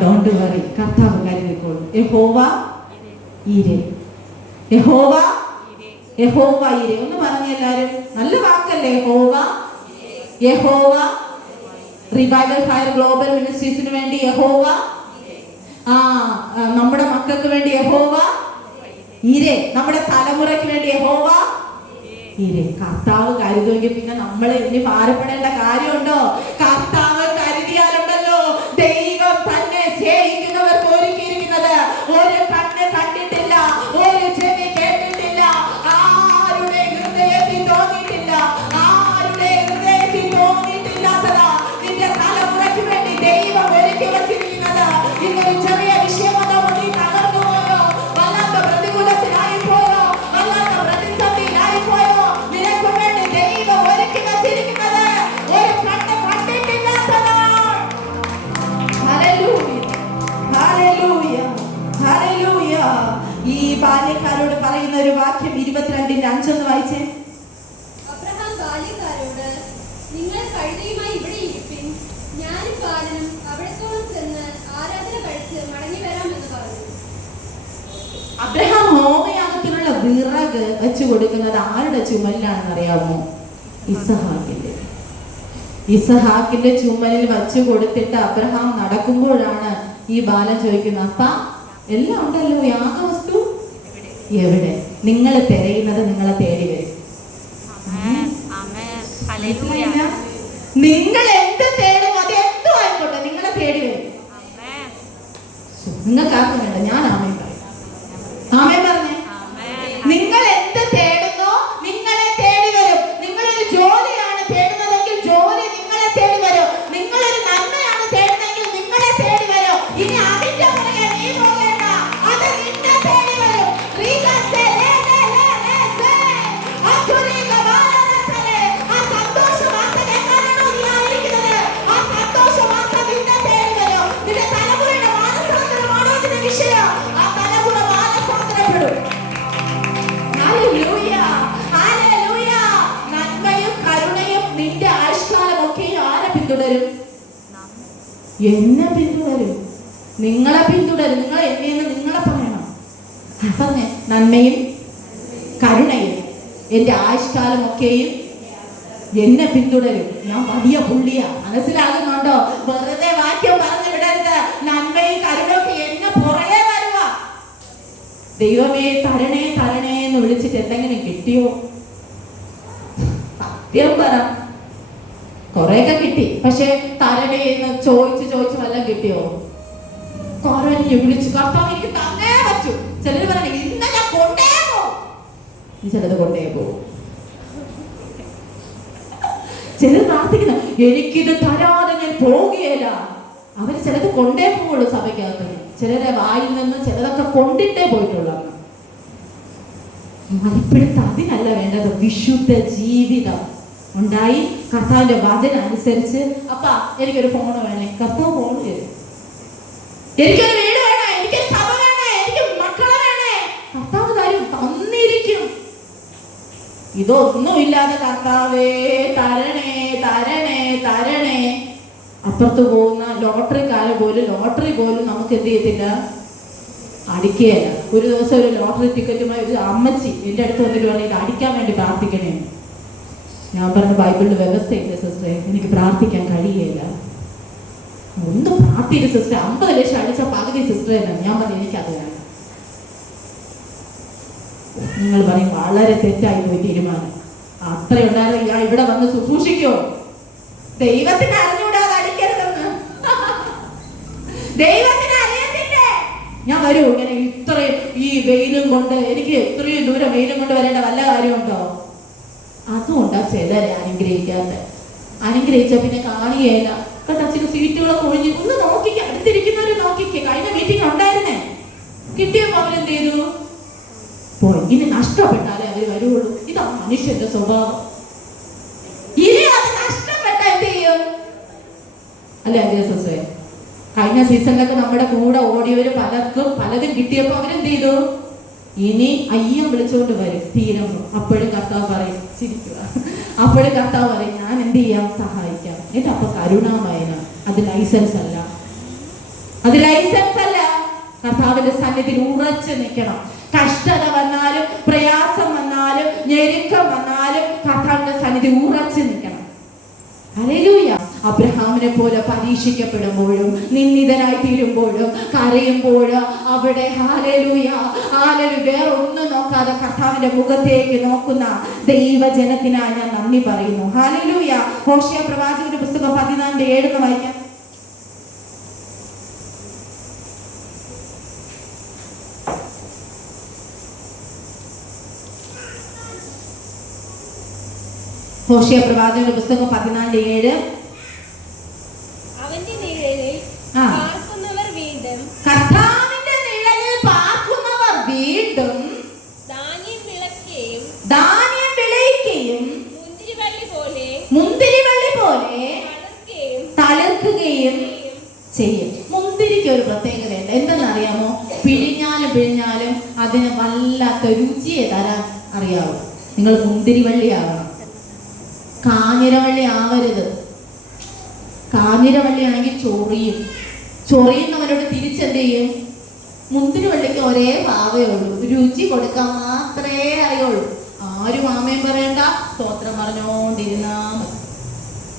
ഡോണ്ട് വറി, കർത്താവ് കരുതിക്കോളും. യഹോവ ഈരെ, യഹോവ യഹോവ ഈരെ ഒന്ന് പറഞ്ഞേ എല്ലാരും. നല്ല വാക്കല്ലേ യഹോവ. യഹോവ റിവൈവൽ ഫയർ ഗ്ലോബൽ മിനിസ്ട്രീസിന് വേണ്ടി യഹോവ, നമ്മുടെ മക്കൾക്ക് വേണ്ടി യഹോവ ഈരെ, നമ്മുടെ തലമുറയ്ക്ക് വേണ്ടി യഹോവ ഈരെ. കർത്താവ് കരുതുമെങ്കിൽ പിന്നെ നമ്മൾ ഇനി ഭാരപ്പെടേണ്ട കാര്യമുണ്ടോ? കർത്താവ് കരുതിയാലുണ്ടല്ലോ, ദൈവം തന്നെ സ്നേഹിക്കുന്നവർക്ക് ഒരുക്കിയിരിക്കുന്നത് ഒരു കണ്ണ് കണ്ടിട്ടില്ല, ഒരു ചെവി കേട്ടിട്ടില്ല, ആരുടെ ഹൃദയത്തിൽ തോന്നിയിട്ടില്ല, ആരുടെ ഹൃദയത്തിൽ തോന്നിയിട്ടില്ലാത്തതാ നിന്റെ തലമുറയ്ക്ക് വേണ്ടി ദൈവം ഒരുക്കി വച്ചിരിക്കുന്നത്. ഇന്നൊരു ചെറിയ വിഷയം വന്നപ്പോൾ നീ തകർന്നു പോയോ? വല്ലാത്ത പ്രതികൂലത്തിലായി പോയോ? വല്ലാത്ത പ്രതിസന്ധിയിലായി പോയോ? നിനക്ക് വേണ്ടി ദൈവം ഒരുക്കി വച്ചിരിക്കുന്നത് ഒരു കണ്ണ് കണ്ടിട്ടില്ലാത്തതാണ്. Hallelujah, hallelujah, hallelujah. ഈ ബാല്യക്കാരോട് പറയുന്ന ഒരു വാക്യം 22:5 വായിച്ചേ. അബ്രഹാം ബാല്യക്കാരോട്, നിങ്ങൾ കഴുതയുമായി ഇവിടെ ഇരിപ്പിൻ, ഞാനും ബാലനും അവിടത്തോളം ചെന്ന് ആരാധന കഴിച്ച് മടങ്ങി വരാമെന്ന് പറഞ്ഞു. അബ്രഹാം ഹോമയാഗത്തിനുള്ള വിറക് വെച്ചു കൊടുക്കുന്നത് ആരുടെ ചുമലിലാണെന്ന് അറിയാമോ? ഇസഹാക്കിന്റെ. ഇസഹാക്കിന്റെ ചുമലിൽ വച്ചു കൊടുത്തിട്ട് അബ്രഹാം നടക്കുമ്പോഴാണ് ഈ ബാലൻ ചോദിക്കുന്നത്, അപ്പ എല്ലാം ഉണ്ടല്ലോ, യാഗവസ്തു എവിടെ? നിങ്ങൾ തിരയുന്നത് നിങ്ങളെ തേടി വരും. നിങ്ങൾ എന്ത് നിങ്ങൾക്ക് ആർക്കും വേണ്ട, ഞാൻ ആമേൻ പറയും. ആമേൻ പറഞ്ഞേ. നിങ്ങൾ എന്ത് തേടുന്നോ നിങ്ങളെ തേടി വരും. നിങ്ങളൊരു ജോലിയാണ് തേടുന്നതെങ്കിൽ ജോലി നിങ്ങളെ തേടി വരും. നിങ്ങളൊരു നന്മയാണ് തേടുന്നതെങ്കിൽ നിങ്ങളെ തേടി വരും. ഇനി അതിന്റെ പുറകെ നീ പോകേണ്ട, അത് നിന്നെ തേടി വരും. ആ സന്തോഷവാർത്ത കേൾക്കാനാണോ നീ ആയിരിക്കുന്നത്? ആ സന്തോഷവാർത്ത നിന്നെ തേടി വരും. നിന്റെ തലമുറയുടെ മാനസാന്തരമാണോ ഇതിന്റെ വിഷയം? ആ തലമുറ മാനസാന്തരപ്പെടും. Hallelujah, hallelujah. നന്മയും കരുണയും നിന്റെ ആയുഷ്കാലമൊക്കെ ആരെ പിന്തുടരും? എന്നെ പിന്തുടരും, നിങ്ങളെ പിന്തുടരും. നിങ്ങൾ എന്നെന്ന് നിങ്ങളെ പറയണം. പറഞ്ഞേ, നന്മയും കരുണയും എന്റെ ആയുഷ്കാലമൊക്കെയും എന്നെ പിന്തുടരും. ഞാൻ വലിയ പുള്ളിയാ, മനസ്സിലാകുന്നുണ്ടോ? വെറുതെ വാക്യം പറഞ്ഞു വിടരുത്. നന്മയും കരുണയൊക്കെ എന്നെ പുറകെ വരുക. ദൈവമേ തരണേ തരണേ എന്ന് വിളിച്ചിട്ട് എന്തെങ്കിലും കിട്ടിയോ? സത്യം പറ, കൊറേയൊക്കെ കിട്ടി. പക്ഷെ തരണേ എന്ന് ചോദിച്ച് വല്ലതും കിട്ടിയോ? കരഞ്ഞു വിളിച്ചു, കർത്താവ് എനിക്ക് തന്നേ പറ്റൂ. ചിലര് പറഞ്ഞു ഇന്ന് ഞാൻ കൊണ്ടേ പോകും. ചിലത് കൊണ്ടേ പോകും. ചിലർ പ്രാർത്ഥിക്കുന്ന എനിക്കിത് തരാതെ ഞാൻ പോകുകയില്ല. അവര് ചിലത് കൊണ്ടേ പോകുള്ളൂ സഭയ്ക്കകത്ത്. ചിലരെ വായിൽ നിന്ന് ചിലതൊക്കെ കൊണ്ടിട്ടേ പോയിട്ടുള്ളൂ. മതിപ്പിടുത്ത അതിനല്ല വേണ്ടത്. വിശുദ്ധ ജീവിതം ഉണ്ടായി കർത്താവിന്റെ വചനം അനുസരിച്ച്. അപ്പ എനിക്കൊരു ഫോൺ വേണേ, കർത്താവ് ഫോൺ തരും. എനിക്കൊരു വീട് വേണേ, എനിക്കൊരു സഭ വേണേ, എനിക്ക് മക്കളെ വേണേ, കർത്താവ് തരും, തന്നിരിക്കും. ഇതൊന്നും ഇല്ലാതെ കർത്താവേ തരണേ തരണേ തരണേ. അപ്പുറത്ത് പോകുന്ന ലോട്ടറിക്കാരെ പോലും ലോട്ടറി പോലും നമുക്ക് എന്ത് ചെയ്യത്തില്ല, അടിക്കുകയല്ല. ഒരു ദിവസം ഒരു ലോട്ടറി ടിക്കറ്റുമായി ഒരു അമ്മച്ചി എൻ്റെ അടുത്ത് വന്നിട്ട് വേണം ഇത് അടിക്കാൻ വേണ്ടി പ്രാർത്ഥിക്കണേ. ഞാൻ പറഞ്ഞു ബൈബിളിൽ വ്യവസ്ഥയില്ല സിസ്റ്ററെ, എനിക്ക് പ്രാർത്ഥിക്കാൻ കഴിയുകയില്ല. ഒന്ന് പ്രാർത്ഥിച്ച സിസ്റ്റർ 50 ലക്ഷം അടിച്ച പകുതി സിസ്റ്റർ തന്നെ. ഞാൻ പറഞ്ഞു എനിക്കത് വേണം. നിങ്ങൾ പറയും വളരെ തെറ്റായി പോയി തീരുമാനം. അത്രയുണ്ടായിരുന്നു ഞാൻ ഇവിടെ വന്ന് ശുശ്രൂഷിക്കോ? ദൈവത്തിന് അറിഞ്ഞൂടാതെ അടിക്കരുതെന്ന്. ദൈവത്തിന് അറിയത്തില്ലേ? ഞാൻ വരൂ ഇങ്ങനെ ഇത്രയും ഈ വെയിലും കൊണ്ട്, എനിക്ക് ഇത്രയും ദൂരം വെയിലും കൊണ്ട് വരേണ്ട വല്ല കാര്യമുണ്ടോ? അതുകൊണ്ടാ ചിലരെ അനുഗ്രഹിക്കാത്ത. അനുഗ്രഹിച്ച പിന്നെ കാണുകയില്ല. കേട്ടോ, ചില സീറ്റുകളൊക്കെ ഒഴിഞ്ഞ് ഒന്ന് നോക്കിക്ക, അടുത്തിരിക്കുന്നവര് നോക്കിക്ക. കഴിഞ്ഞ മീറ്റിംഗ് ഉണ്ടായിരുന്നേ, കിട്ടിയപ്പോ അവരെന്ത് ചെയ്തു? ഇനി നഷ്ടപ്പെട്ടാലേ അവര് വരുള്ളൂ. ഇതാ മനുഷ്യന്റെ സ്വഭാവം. ഇനി അത് നഷ്ടപ്പെട്ട എന്ത് ചെയ്യും? അല്ലെ അജയസേ, കഴിഞ്ഞ സീസണിലൊക്കെ നമ്മുടെ കൂടെ ഓടിയവര് പലർക്കും പലതും കിട്ടിയപ്പോ അവരെന്ത് ചെയ്തു? ഇനി അയ്യം വിളിച്ചുകൊണ്ട് വരും തീരുമ്പോ. അപ്പോഴും കർത്താവ് പറയും, ചിരിക്കുക. അപ്പോഴും കർത്താവ് പറയും ഞാൻ എന്ത് ചെയ്യാം, സഹായിക്കാം. എന്നിട്ട് അപ്പൊ കരുണാമയന. അത് ലൈസൻസ് അല്ല, അത് ലൈസൻസ് അല്ല. കർത്താവിന്റെ സന്നിധിയിൽ ഉറച്ചു നിൽക്കണം. കഷ്ടത വന്നാലും പ്രയാസം വന്നാലും ഞെരുക്കം വന്നാലും കർത്താവിന്റെ സന്നിധി ഉറച്ചു നിൽക്കണം. ഹല്ലേലൂയ. അബ്രഹാമിനെ പോലെ പരീക്ഷിക്കപ്പെടുമ്പോഴും നിന്ദിതനായി തീരുമ്പോഴും കരയുമ്പോഴും അവിടെ ഹല്ലേലൂയ ഹല്ലേലൂയ വേറെ ഒന്നും നോക്കാതെ കർത്താവിന്റെ മുഖത്തേക്ക് നോക്കുന്ന ദൈവജനത്തിനായി ഞാൻ നന്ദി പറയുന്നു. ഹല്ലേലൂയ. ഹോശേയ പ്രവാചകന്റെ പുസ്തകം 14:7 വായിക്കാം. ഹോശേയ പ്രവാചകന്റെ പുസ്തകം 14:7. അവന്റെ നിഴലിൽ പാർക്കുന്നവർ വീണ്ടും, കർത്താവിന്റെ നിഴലിൽ പാർക്കുന്നവർ വീണ്ടും ധാന്യം വിളയിക്കുകയും മുന്തിരിവള്ളി പോലെ തളിർക്കുകയും ചെയ്യും. മുന്തിരിക്ക് ഒരു പ്രത്യേകതയുണ്ട്. എന്തെന്നറിയാമോ? പിഴിഞ്ഞാലും അതിന് വല്ലാത്ത രുചിയെ തരാൻ അറിയാവൂ. നിങ്ങൾ മുന്തിരിവള്ളി ആവണം, കാഞ്ഞിരവള്ളി ആവരുത്. കാഞ്ഞിരവള്ളി ആണെങ്കിൽ ചൊറിയുന്നവരോട് തിരിച്ചെന്ത് ചെയ്യും? മുന്തിരിവള്ളിക്ക് ഒരേ ഭാവേ ഉള്ളൂ, രുചി കൊടുക്കാൻ മാത്രമേ അറിയുള്ളൂ. ആരും ആമേൻ പറയണ്ട, സ്തോത്രം പറഞ്ഞോണ്ടിരുന്നാ മതി.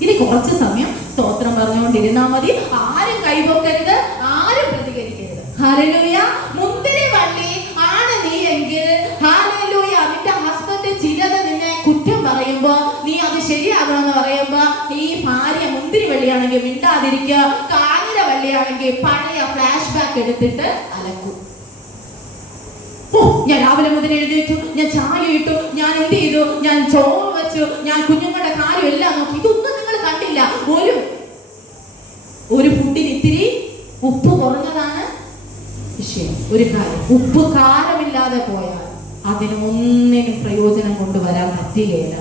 ഇനി കുറച്ച് സമയം സ്തോത്രം പറഞ്ഞുകൊണ്ടിരുന്നാ മതി. ആരും കൈപൊക്കരുത്, ആരും പ്രതികരിക്കരുത്. ഹല്ലേലൂയ. മുന്തിരിവള്ളി ആണ് നീ എങ്കിൽ ഹല്ലേലൂയ, നിന്റെ ഹസ്ബൻഡ് ചിലത് നിന്നെ കുറ്റം പറയുമ്പോ നീ അത് ശരിയാകണമെന്ന് പറയുമ്പോ ഈ ഭാര്യ മുന്തിരിവള്ളിയാണെങ്കിൽ മിണ്ടാതിരിക്കുക. കാഞ്ഞിരവള്ളി തലയാണെങ്കിൽ പഴയ ഫ്ലാഷ് ബാക്ക് എടുത്തിട്ട് അലക്കും. ഓ, ഞാൻ രാവിലെ മുതൽ എഴുന്നേറ്റു, ഞാൻ ചായ ഇട്ടു, ഞാൻ എന്ത് ചെയ്തു, ഞാൻ ചോറ് വെച്ചു, ഞാൻ കുഞ്ഞുങ്ങളുടെ കാര്യം എല്ലാം നോക്കി. ഇതൊന്നും നിങ്ങൾ കണ്ടില്ല. ഒരു ഫുഡിന് ഇത്തിരി ഉപ്പ് കുറഞ്ഞതാണ് വിഷയം. ഒരു കാര്യം, ഉപ്പ് കാരമില്ലാതെ പോയാൽ അതിനൊന്നിനും പ്രയോജനം കൊണ്ടുവരാൻ പറ്റുകയില്ല.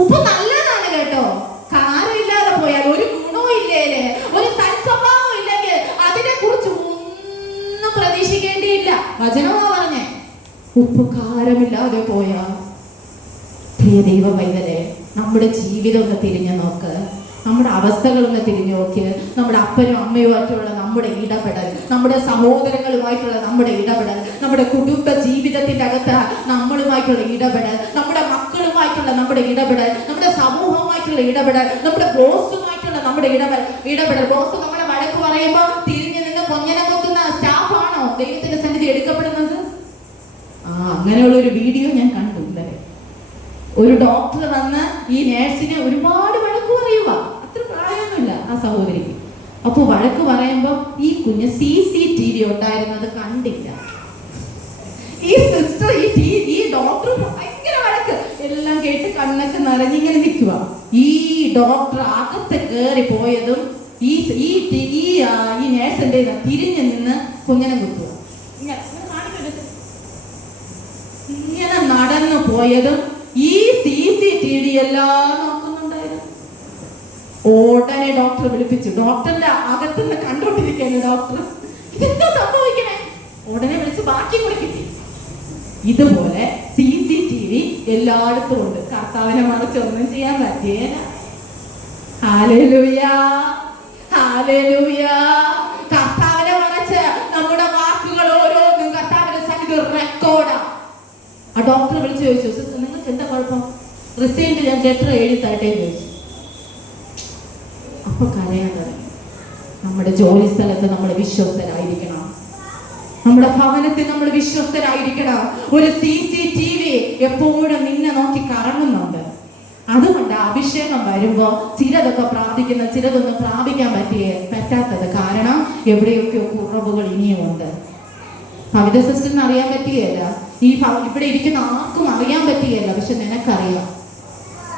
ഉപ്പ് നല്ലതാണ് കേട്ടോ. കാരമില്ലാതെ പോയാൽ, ഒരു ഗുണവും ഇല്ലേല്, ഒരു സൽസ്വഭാവം ഇല്ലെങ്കിൽ അതിനെ കുറിച്ച് ഒന്നും പ്രതീക്ഷിക്കേണ്ടിയില്ല. വചനമാ പറഞ്ഞേ, ഉപ്പ് കാരമില്ലാതെ പോയാൽ. പ്രിയ ദൈവ പൈതലേ, നമ്മുടെ ജീവിതം ഒന്ന് തിരിഞ്ഞു നോക്ക്, നമ്മുടെ അവസ്ഥകളൊന്ന് തിരിഞ്ഞു നോക്കി. നമ്മുടെ അപ്പനും അമ്മയുമായിട്ടുള്ള നമ്മുടെ ഇടപെടൽ, നമ്മുടെ സഹോദരങ്ങളുമായിട്ടുള്ള നമ്മുടെ ഇടപെടൽ, നമ്മുടെ കുടുംബ ജീവിതത്തിന്റെ അകത്ത് നമ്മളുമായിട്ടുള്ള ഇടപെടൽ, നമ്മുടെ മക്കളുമായിട്ടുള്ള നമ്മുടെ ഇടപെടൽ, നമ്മുടെ സമൂഹവുമായിട്ടുള്ള ഇടപെടൽ, നമ്മുടെ ബോസുമായിട്ടുള്ള നമ്മുടെ ഇടപെടൽ. ബോസ് നമ്മളെ വഴക്ക് പറയുമ്പോൾ തിരിഞ്ഞു നിന്ന് കൊഞ്ഞനെ കൊത്തുന്ന സ്റ്റാഫാണോ ദൈവത്തിന്റെ സന്നിധി എടുക്കപ്പെടുന്നത്? അങ്ങനെയുള്ള ഒരു വീഡിയോ ഞാൻ കണ്ടു. ഒരു ഡോക്ടർ വന്ന് ഈ നേഴ്സിനെ ഒരുപാട് വഴക്ക് പറയുക. അത്ര പ്രായമൊന്നുമില്ല ആ സഹോദരിക്ക്. അപ്പൊ വഴക്ക് പറയുമ്പോൾ ഈ കുഞ്ഞ് CCTV ഉണ്ടായിരുന്നത് കണ്ടില്ല. ഈ സിസ്റ്റർ ഈ ഡോക്ടർ ഭയങ്കര വഴക്ക് എല്ലാം കേട്ട് കണ്ണൊക്കെ നിറഞ്ഞിങ്ങനെ നിൽക്കുക. ഈ ഡോക്ടർ അകത്ത് കയറി പോയതും ഈ നേഴ്സ് എന്ത് ചെയ്ത, തിരിഞ്ഞു നിന്ന് കുഞ്ഞിനെ കുത്തുക. ഇങ്ങനെ നടന്നു പോയതും ഈ CCTV എല്ലാം നോക്കുന്നുണ്ടായിരുന്നു. ഉടനെ ഡോക്ടർ വിളിപ്പിച്ചു. ഡോക്ടറിന്റെ അകത്തുനിന്ന് കണ്ടോണ്ടിരിക്കുകയാണ് ഡോക്ടർ. ഇതെന്താ സംഭവിക്കണേ? ഉടനെ വിളിച്ച് ബാക്കി കൂടെ കിട്ടി. ഇതുപോലെ CCTV എല്ലായിടത്തും ഉണ്ട്. കർത്താവിനെ മറിച്ച് ഒന്നും ചെയ്യാൻ പറ്റിയേല. Hallelujah, hallelujah. കർത്താവിനെ മറിച്ച് നമ്മുടെ വാക്കുകൾ ഓരോന്നും കർത്താവിന്റെ സന്നിധി റെക്കോർഡാ. ആ ഡോക്ടർ വിളിച്ചു ചോദിച്ചു, സിസ്റ്റർ നിങ്ങൾക്ക് എന്താ കുഴപ്പം? റിസൈൻഡ് ഞാൻ ലെറ്റർ എഴുതി തരട്ടെ എന്ന് ചോദിച്ചു. അപ്പൊ കരയാൻ തുടങ്ങി. നമ്മുടെ ജോലി സ്ഥലത്ത് നമ്മൾ വിശ്വസ്തരായിരിക്കണം, നമ്മുടെ ഭവനത്തിൽ നമ്മൾ വിശ്വസ്തരായിരിക്കണം. ഒരു CCTV എപ്പോഴും നിന്നെ നോക്കി കറങ്ങുന്നുണ്ട്. അതുകൊണ്ട് അഭിഷേകം വരുമ്പോ ചിലതൊക്കെ പ്രാപിക്കുന്ന, ചിലതൊന്നും പ്രാപിക്കാൻ പറ്റാത്തത് കാരണം എവിടെയൊക്കെയോ കുറവുകൾ ഇനിയുമുണ്ട്. കവിത സിസ്റ്ററിന് അറിയാൻ പറ്റുകയല്ല, ഇവിടെ ഇരിക്കുന്ന ആർക്കും അറിയാൻ പറ്റുകയല്ല, പക്ഷെ നിനക്കറിയാം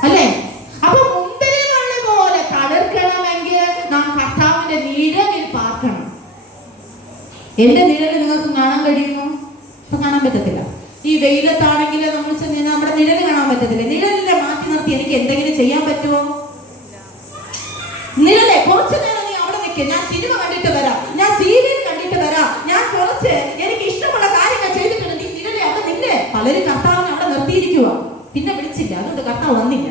അല്ലേ? അപ്പൊ മുന്തിരി വള്ളി പോലെ തളിർക്കണമെങ്കിൽ നാം കർത്താവിന്റെ നിഴലിൽ പാർക്കണം. എന്റെ നിഴല് നിങ്ങൾക്ക് കാണാൻ കഴിയുമോ? ഇപ്പൊ കാണാൻ പറ്റത്തില്ല. ഈ വെയിലത്താണെങ്കിൽ നമ്മൾ നമ്മുടെ നിഴല് കാണാൻ പറ്റത്തില്ല. നിഴലിനെ മാറ്റി നിർത്തി എനിക്ക് എന്തെങ്കിലും ചെയ്യാൻ പറ്റുമോ? നിഴലെ കുറച്ചു നേരം നീ അവിടെ നിൽക്കുക. ഞാൻ സിനിമ കണ്ടിട്ട് വരാം, ഞാൻ സീരിയൽ കണ്ടിട്ട് വരാം, ഞാൻ കുറച്ച് എനിക്ക് ഇഷ്ടമുള്ള കാര്യങ്ങൾ ചെയ്തിട്ടുണ്ട്. നീ നിഴലെ അവിടെ നിന്നെ. പലരും കർത്താവിനെ അവിടെ നിർത്തിയിരിക്കുക, പിന്നെ വിളിച്ചില്ല, അതുകൊണ്ട് കർത്താവ് വന്നില്ല.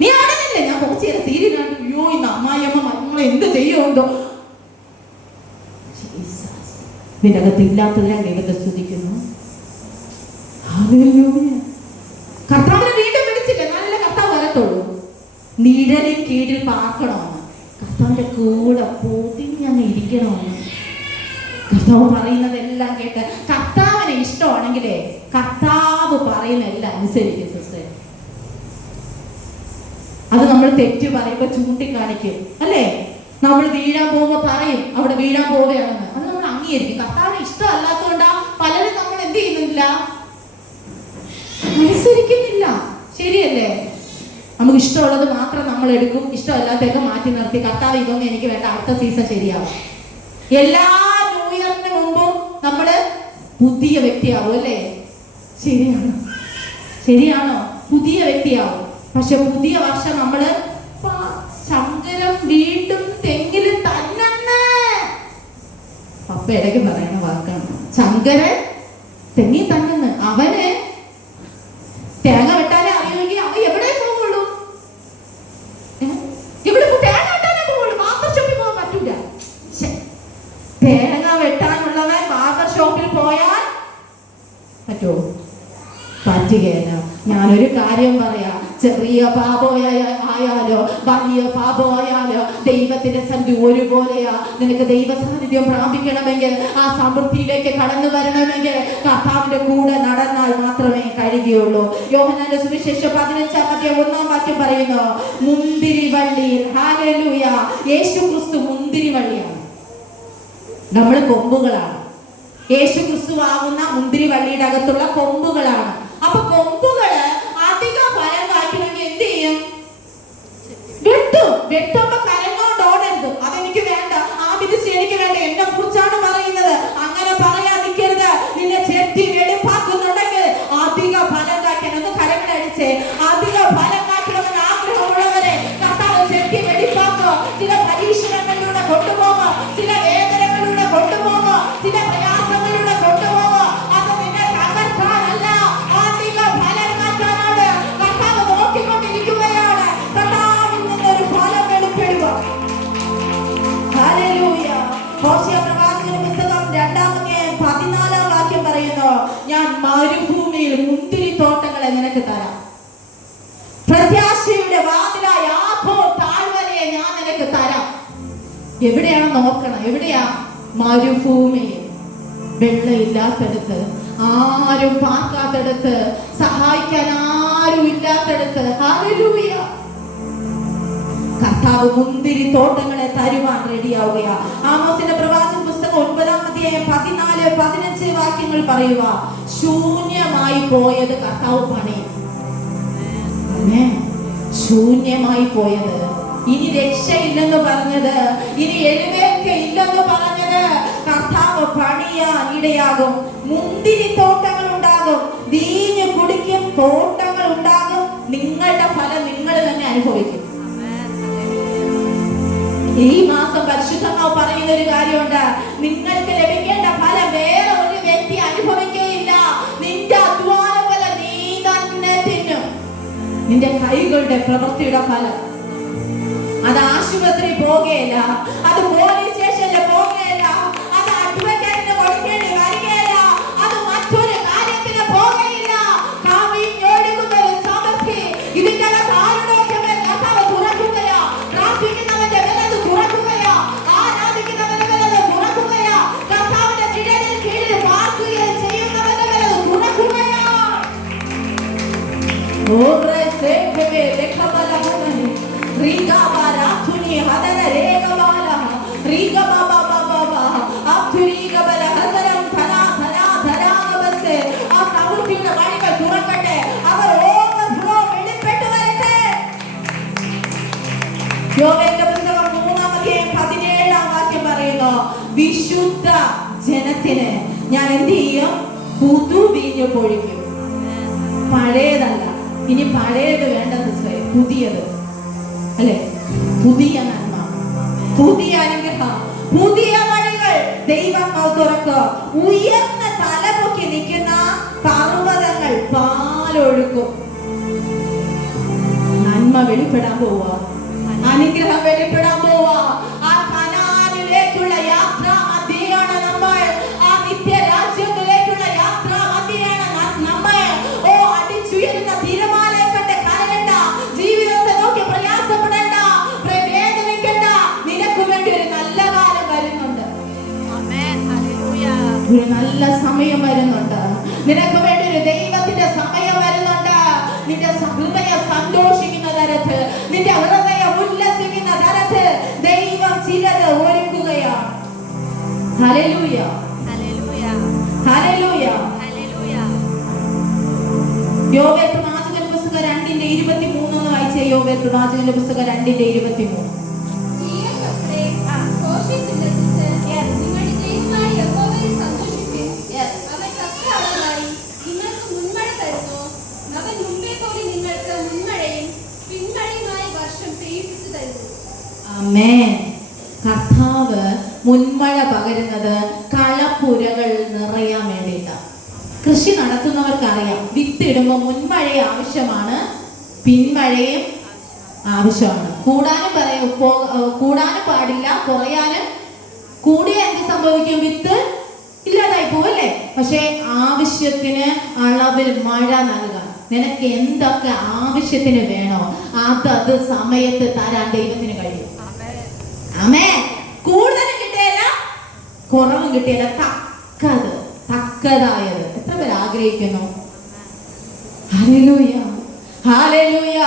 നീ അവിടെ നിന്നില്ലേ, ഞാൻ കുറച്ച് നേരം സീരിയൽ കണ്ടു. അയ്യോ, ഇന്ന് അമ്മായിയമ്മ മരുമകളെ എന്ത് ചെയ്യുമെന്തോ. നിനകത്ത് ഇല്ലാത്തതിനെ ദൈവത്തെ സ്തുതിക്കുന്നു. കർത്താവിനെ വീണ്ടും വിളിച്ചില്ല, നല്ല കർത്താവ് വരത്തുള്ളൂ. നിഴലിൽ കീഴിൽ പാർക്കണമെന്ന്, കർത്താവിന്റെ കൂടെ പൊതിഞ്ഞങ്ങ് ഇരിക്കണമെന്ന്. കർത്താവ് പറയുന്നതെല്ലാം കേട്ട് കർത്താവിനെ ഇഷ്ടമാണെങ്കിലേ കർത്താവ് പറയുന്നതെല്ലാം അനുസരിക്കും സിസ്റ്റർ. അത് നമ്മൾ തെറ്റ് പറയുമ്പോൾ ചൂണ്ടിക്കാണിക്കും അല്ലേ? നമ്മൾ വീഴാൻ പോകുമ്പോ പറയും അവിടെ വീഴാൻ പോവുകയാണെന്ന്. അത് നമ്മൾ അംഗീകരിക്കും. കർത്താവിന് ഇഷ്ടമല്ലാത്തതുകൊണ്ടാ പലരും നമ്മൾ എന്ത് ചെയ്യുന്നില്ല, അനുസരിക്കുന്നില്ല. ശരിയല്ലേ? നമുക്ക് ഇഷ്ടമുള്ളത് മാത്രം നമ്മൾ എടുക്കും, ഇഷ്ടമല്ലാത്തൊക്കെ മാറ്റി നിർത്തി കർത്താവ് ഇതൊന്നും എനിക്ക് വേണ്ട, അടുത്ത സീസൺ ശരിയാവും. എല്ലാ ന്യൂ ഇയറിന് മുമ്പും നമ്മള് പുതിയ വ്യക്തിയാവും അല്ലേ? ശരിയാണോ? പുതിയ വ്യക്തിയാവും. പക്ഷെ പുതിയ വർഷം നമ്മള് ശങ്കരം വീണ്ടും തെങ്ങില് തന്നെ. പപ്പ ഇടയ്ക്ക് പറയുന്ന വാക്കാണ് ശങ്കരൻ തെങ്ങി തന്നെ. അവന് തേങ്ങ വെട്ടാനേ അറിയുമെങ്കിൽ അവൻ എവിടെ പോകുള്ളൂ? ഇവിടെ തേങ്ങ വെട്ടാനേ പോകുള്ളൂ, ബാർബർ ഷോപ്പിൽ പോകാൻ പറ്റൂല. തേങ്ങ വെട്ടാനുള്ളവൻ ബാർബർ ഷോപ്പിൽ പോയാൽ പറ്റുമോ? പറ്റുകയില്ല. ഞാനൊരു കാര്യം പറയാം, ചെറിയ പാപമായാലോ വലിയ പാപമായാലോ ദൈവത്തിന്റെ സന്നിധി ഒരുപോലെയാ. നിനക്ക് ദൈവ സാന്നിധ്യം പ്രാപിക്കണമെങ്കിൽ, ആ സമൃദ്ധിയിലേക്ക് കടന്നു വരണമെങ്കിൽ കർത്താവിന്റെ കൂടെ നടന്നാൽ മാത്രമേ കഴിയുകയുള്ളൂ. യോഹന്നാന്റെ സുവിശേഷം 15-1 പറയുന്നു, മുന്തിരിവള്ളിയിൽ, ഹല്ലേലൂയ, യേശു ക്രിസ്തു മുന്തിരിവള്ളിയാണ്, നമ്മൾ കൊമ്പുകളാണ്. യേശു ക്രിസ്തു ആകുന്ന മുന്തിരിവള്ളിയുടെ അകത്തുള്ള കൊമ്പുകളാണ്. അപ്പൊ കൊമ്പുകള് അധിക ഫലം കായ്ക്കണമെങ്കിൽ എന്ത് ചെയ്യും? വെട്ടുമ്പോ കരഞ്ഞോണ്ട് ഓടരുത്, അതെനിക്ക് വേണ്ട, ആ വിധിച്ച് എനിക്ക് വേണ്ട, എന്നെ കുറിച്ചാണ് പറയുന്നത്. അങ്ങനെ പറയാതിരിക്കരുത്. നിന്നെ ചെത്തി വെടിപ്പാക്കുന്നുണ്ടെങ്കിൽ അധിക ഫലം കായ്ക്കണം. ഒന്ന് കരങ്ങളടിച്ചേ. അധിക ഫലം കായ്ക്കണമെന്ന് ആഗ്രഹമുള്ളവരെ കർത്താവ് ചെത്തി വെടിപ്പാക്കോ. ചില പരീക്ഷണങ്ങളിലൂടെ കൊണ്ടുപോകോ, ചില വേദനകളിലൂടെ കൊണ്ടുപോകോ, ചില പ്രയാസങ്ങളിലൂടെ കൊണ്ടുപോകോ. അത് നിന്നെ തകർക്കാനല്ല, അധിക ഫലം കായ്ക്കാനാണ് കർത്താവ് നോക്കിക്കൊണ്ടിരിക്കുകയാണ്. കർത്താവിൽ നിന്നൊരു ഫലം വെളിപ്പെടുക. ഹല്ലേലൂയ. ഹോശേയ പ്രവാചകന്റെ പുസ്തകം 2-14 പറയുന്നു, ഞാൻ മരുഭൂമിയിൽ മുന്തിരിത്തോട്ടങ്ങളെ നിനക്ക് തരാം. പ്രത്യാശയുടെ വാതിലായ ആഖോ താഴ്വരയെ ഞാൻ നിനക്ക് തരാം. എവിടെയാണ് നോക്കണം? എവിടെയാ? മരുഭൂമിയിൽ, വെള്ളമില്ലാത്തടത്ത്, ആരും പാർക്കാത്തടത്ത്, സഹായിക്കാൻ ആരും ഇല്ലാത്തടത്ത്. ഹല്ലേലൂയ. കർത്താവ് മുന്തിരിത്തോട്ടങ്ങളെ തരുവാൻ റെഡിയാവുകയാ. ആമോസിന്റെ പ്രവാചക പുസ്തകം 9-14-15 പറയുക, ശൂന്യമായി പോയത് കർത്താവ് പണി. ശൂന്യമായി പോയത്, ഇനി രക്ഷയില്ലെന്ന് പറഞ്ഞത്, ഇനി എഴുന്നേൽക്കയില്ലെന്ന് പറഞ്ഞത് കർത്താവ് പണിയാൻ ഇടയാകും. മുന്തിരിത്തോട്ടങ്ങൾ ഉണ്ടാകും, വീഞ്ഞു കുടിക്കും തോട്ടങ്ങൾ ഉണ്ടാകും. നിങ്ങളുടെ ഫലം നിങ്ങൾ തന്നെ അനുഭവിക്കും. ഈ മാസം പരിശുദ്ധമാവ് പറയുന്ന ഒരു കാര്യമുണ്ട്, നിങ്ങൾക്ക് ലഭിക്കേണ്ട ഫലം വേറെ ഒരു വ്യക്തി അനുഭവിക്കുകയില്ല. നിന്റെ അധ്വാന ഫലം നീ തന്നെ തിന്നും. നിന്റെ കൈകളുടെ പ്രവൃത്തിയുടെ ഫലം. അത് ആശുപത്രി പോകുകയില്ല, അത് പോലീസ് സ്റ്റേഷനിൽ പോകുകയില്ല, അത് അഡ്വക്കേറ്റിന് കൊടുക്കേണ്ടി വരികയില്ല, അത് മറ്റൊരു കാര്യത്തിന് പോകുകയില്ല. കവിഞ്ഞൊഴുകുന്ന ഒരു സമൃദ്ധി ഇതിന്റെ ആരോഗ്യമേ കർത്താവ് തുറക്കുകയാ. പ്രാർത്ഥിക്കുന്നവന്റെ വിലത് തുറക്കുകയാ, ആരാധിക്കുന്നവന്റെ വിലത് തുറക്കുകയാ, കർത്താവിന്റെ നിഴലിൽ കീഴിൽ പാർക്കുകയും ചെയ്യുന്നവന്റെ വിലത് തുറക്കുകയാ. പറയുന്നു, വിശുദ്ധ ജനത്തിന് ഞാൻ എന്ത് ചെയ്യും? പുതു വീഞ്ഞു പൊഴിക്കും. പഴയതല്ല, ഇനി പഴയത് വേണ്ട സിസ്റ്ററെ, പുതിയത്. അല്ലെ? പുതിയ നന്മ, പുതിയ അനുഗ്രഹം, പുതിയ വഴികൾ ദൈവം തുറക്കുക. ഉയർന്ന തലപൊക്കി നിൽക്കുന്ന പർവ്വതങ്ങൾ പാലൊഴുക്കും. നന്മ വെളിപ്പെടാൻ പോവാ, അനുഗ്രഹം വെളിപ്പെടാൻ പോവാ. ആ കനാനിലേക്കുള്ള യാത്ര മധ്യയാണ് നമ്മൾ. ആ നിത്യരാജ്യത്തിലേക്കുള്ള യാത്ര മധ്യയാണ് നമ്മൾ. ഓ, അടിച്ചുയരുന്ന തിരമാലയെ കണ്ട് കരയണ്ട, ജീവിതത്തെ നോക്കി പ്രയാസപ്പെടേണ്ട, വേദനിക്കണ്ട. നിനക്ക് വേണ്ടി ഒരു നല്ല കാലം വരുന്നുണ്ട്. ഒരു നല്ല സമയം വരുന്നുണ്ട്. നിനക്ക് വേണ്ടി ഒരു ദൈവത്തിന്റെ സമയം വരുന്നുണ്ട്. നിന്റെ ഹൃദയം സന്തോഷിക്കുന്ന തരത്ത്, നിന്റെ ഹൃദയം ഉല്ലസിക്കുന്ന തരത്ത് ദൈവം ചിലത് ഒരുക്കുകയാണ്. Hallelujah, hallelujah, hallelujah. യോവേൽ പ്രവാചകന്റെ പുസ്തകം 2:23 വായിച്ചേ. യോവേൽ പ്രവാചകന്റെ പുസ്തകം 2:23. കർത്താവ് മുൻമഴ പകരുന്നത് കളപ്പുരകൾ നിറയാൻ വേണ്ടിയിട്ടാണ്. കൃഷി നടത്തുന്നവർക്കറിയാം, വിത്തിടുമ്പോൾ മുൻമഴയും ആവശ്യമാണ്, പിന്മഴയും ആവശ്യമാണ്. കൂടാനും പാടില്ല, കുറയാനും. കൂടിയ എന്ത് സംഭവിക്കും? വിത്ത് ഇല്ലാതായി പോവല്ലേ? പക്ഷെ ആവശ്യത്തിന് അളവിൽ മഴ നൽകാം. നിനക്ക് എന്തൊക്കെ ആവശ്യത്തിന് വേണോ അത് സമയത്ത് തരാൻ ദൈവത്തിന് കഴിയും. ആമേൻ. കൂടുതലും കിട്ടിയല്ല, കുറവും കിട്ടിയല്ല, തക്കതായത്. എത്ര പേര് ആഗ്രഹിക്കുന്നു? Hallelujah, hallelujah.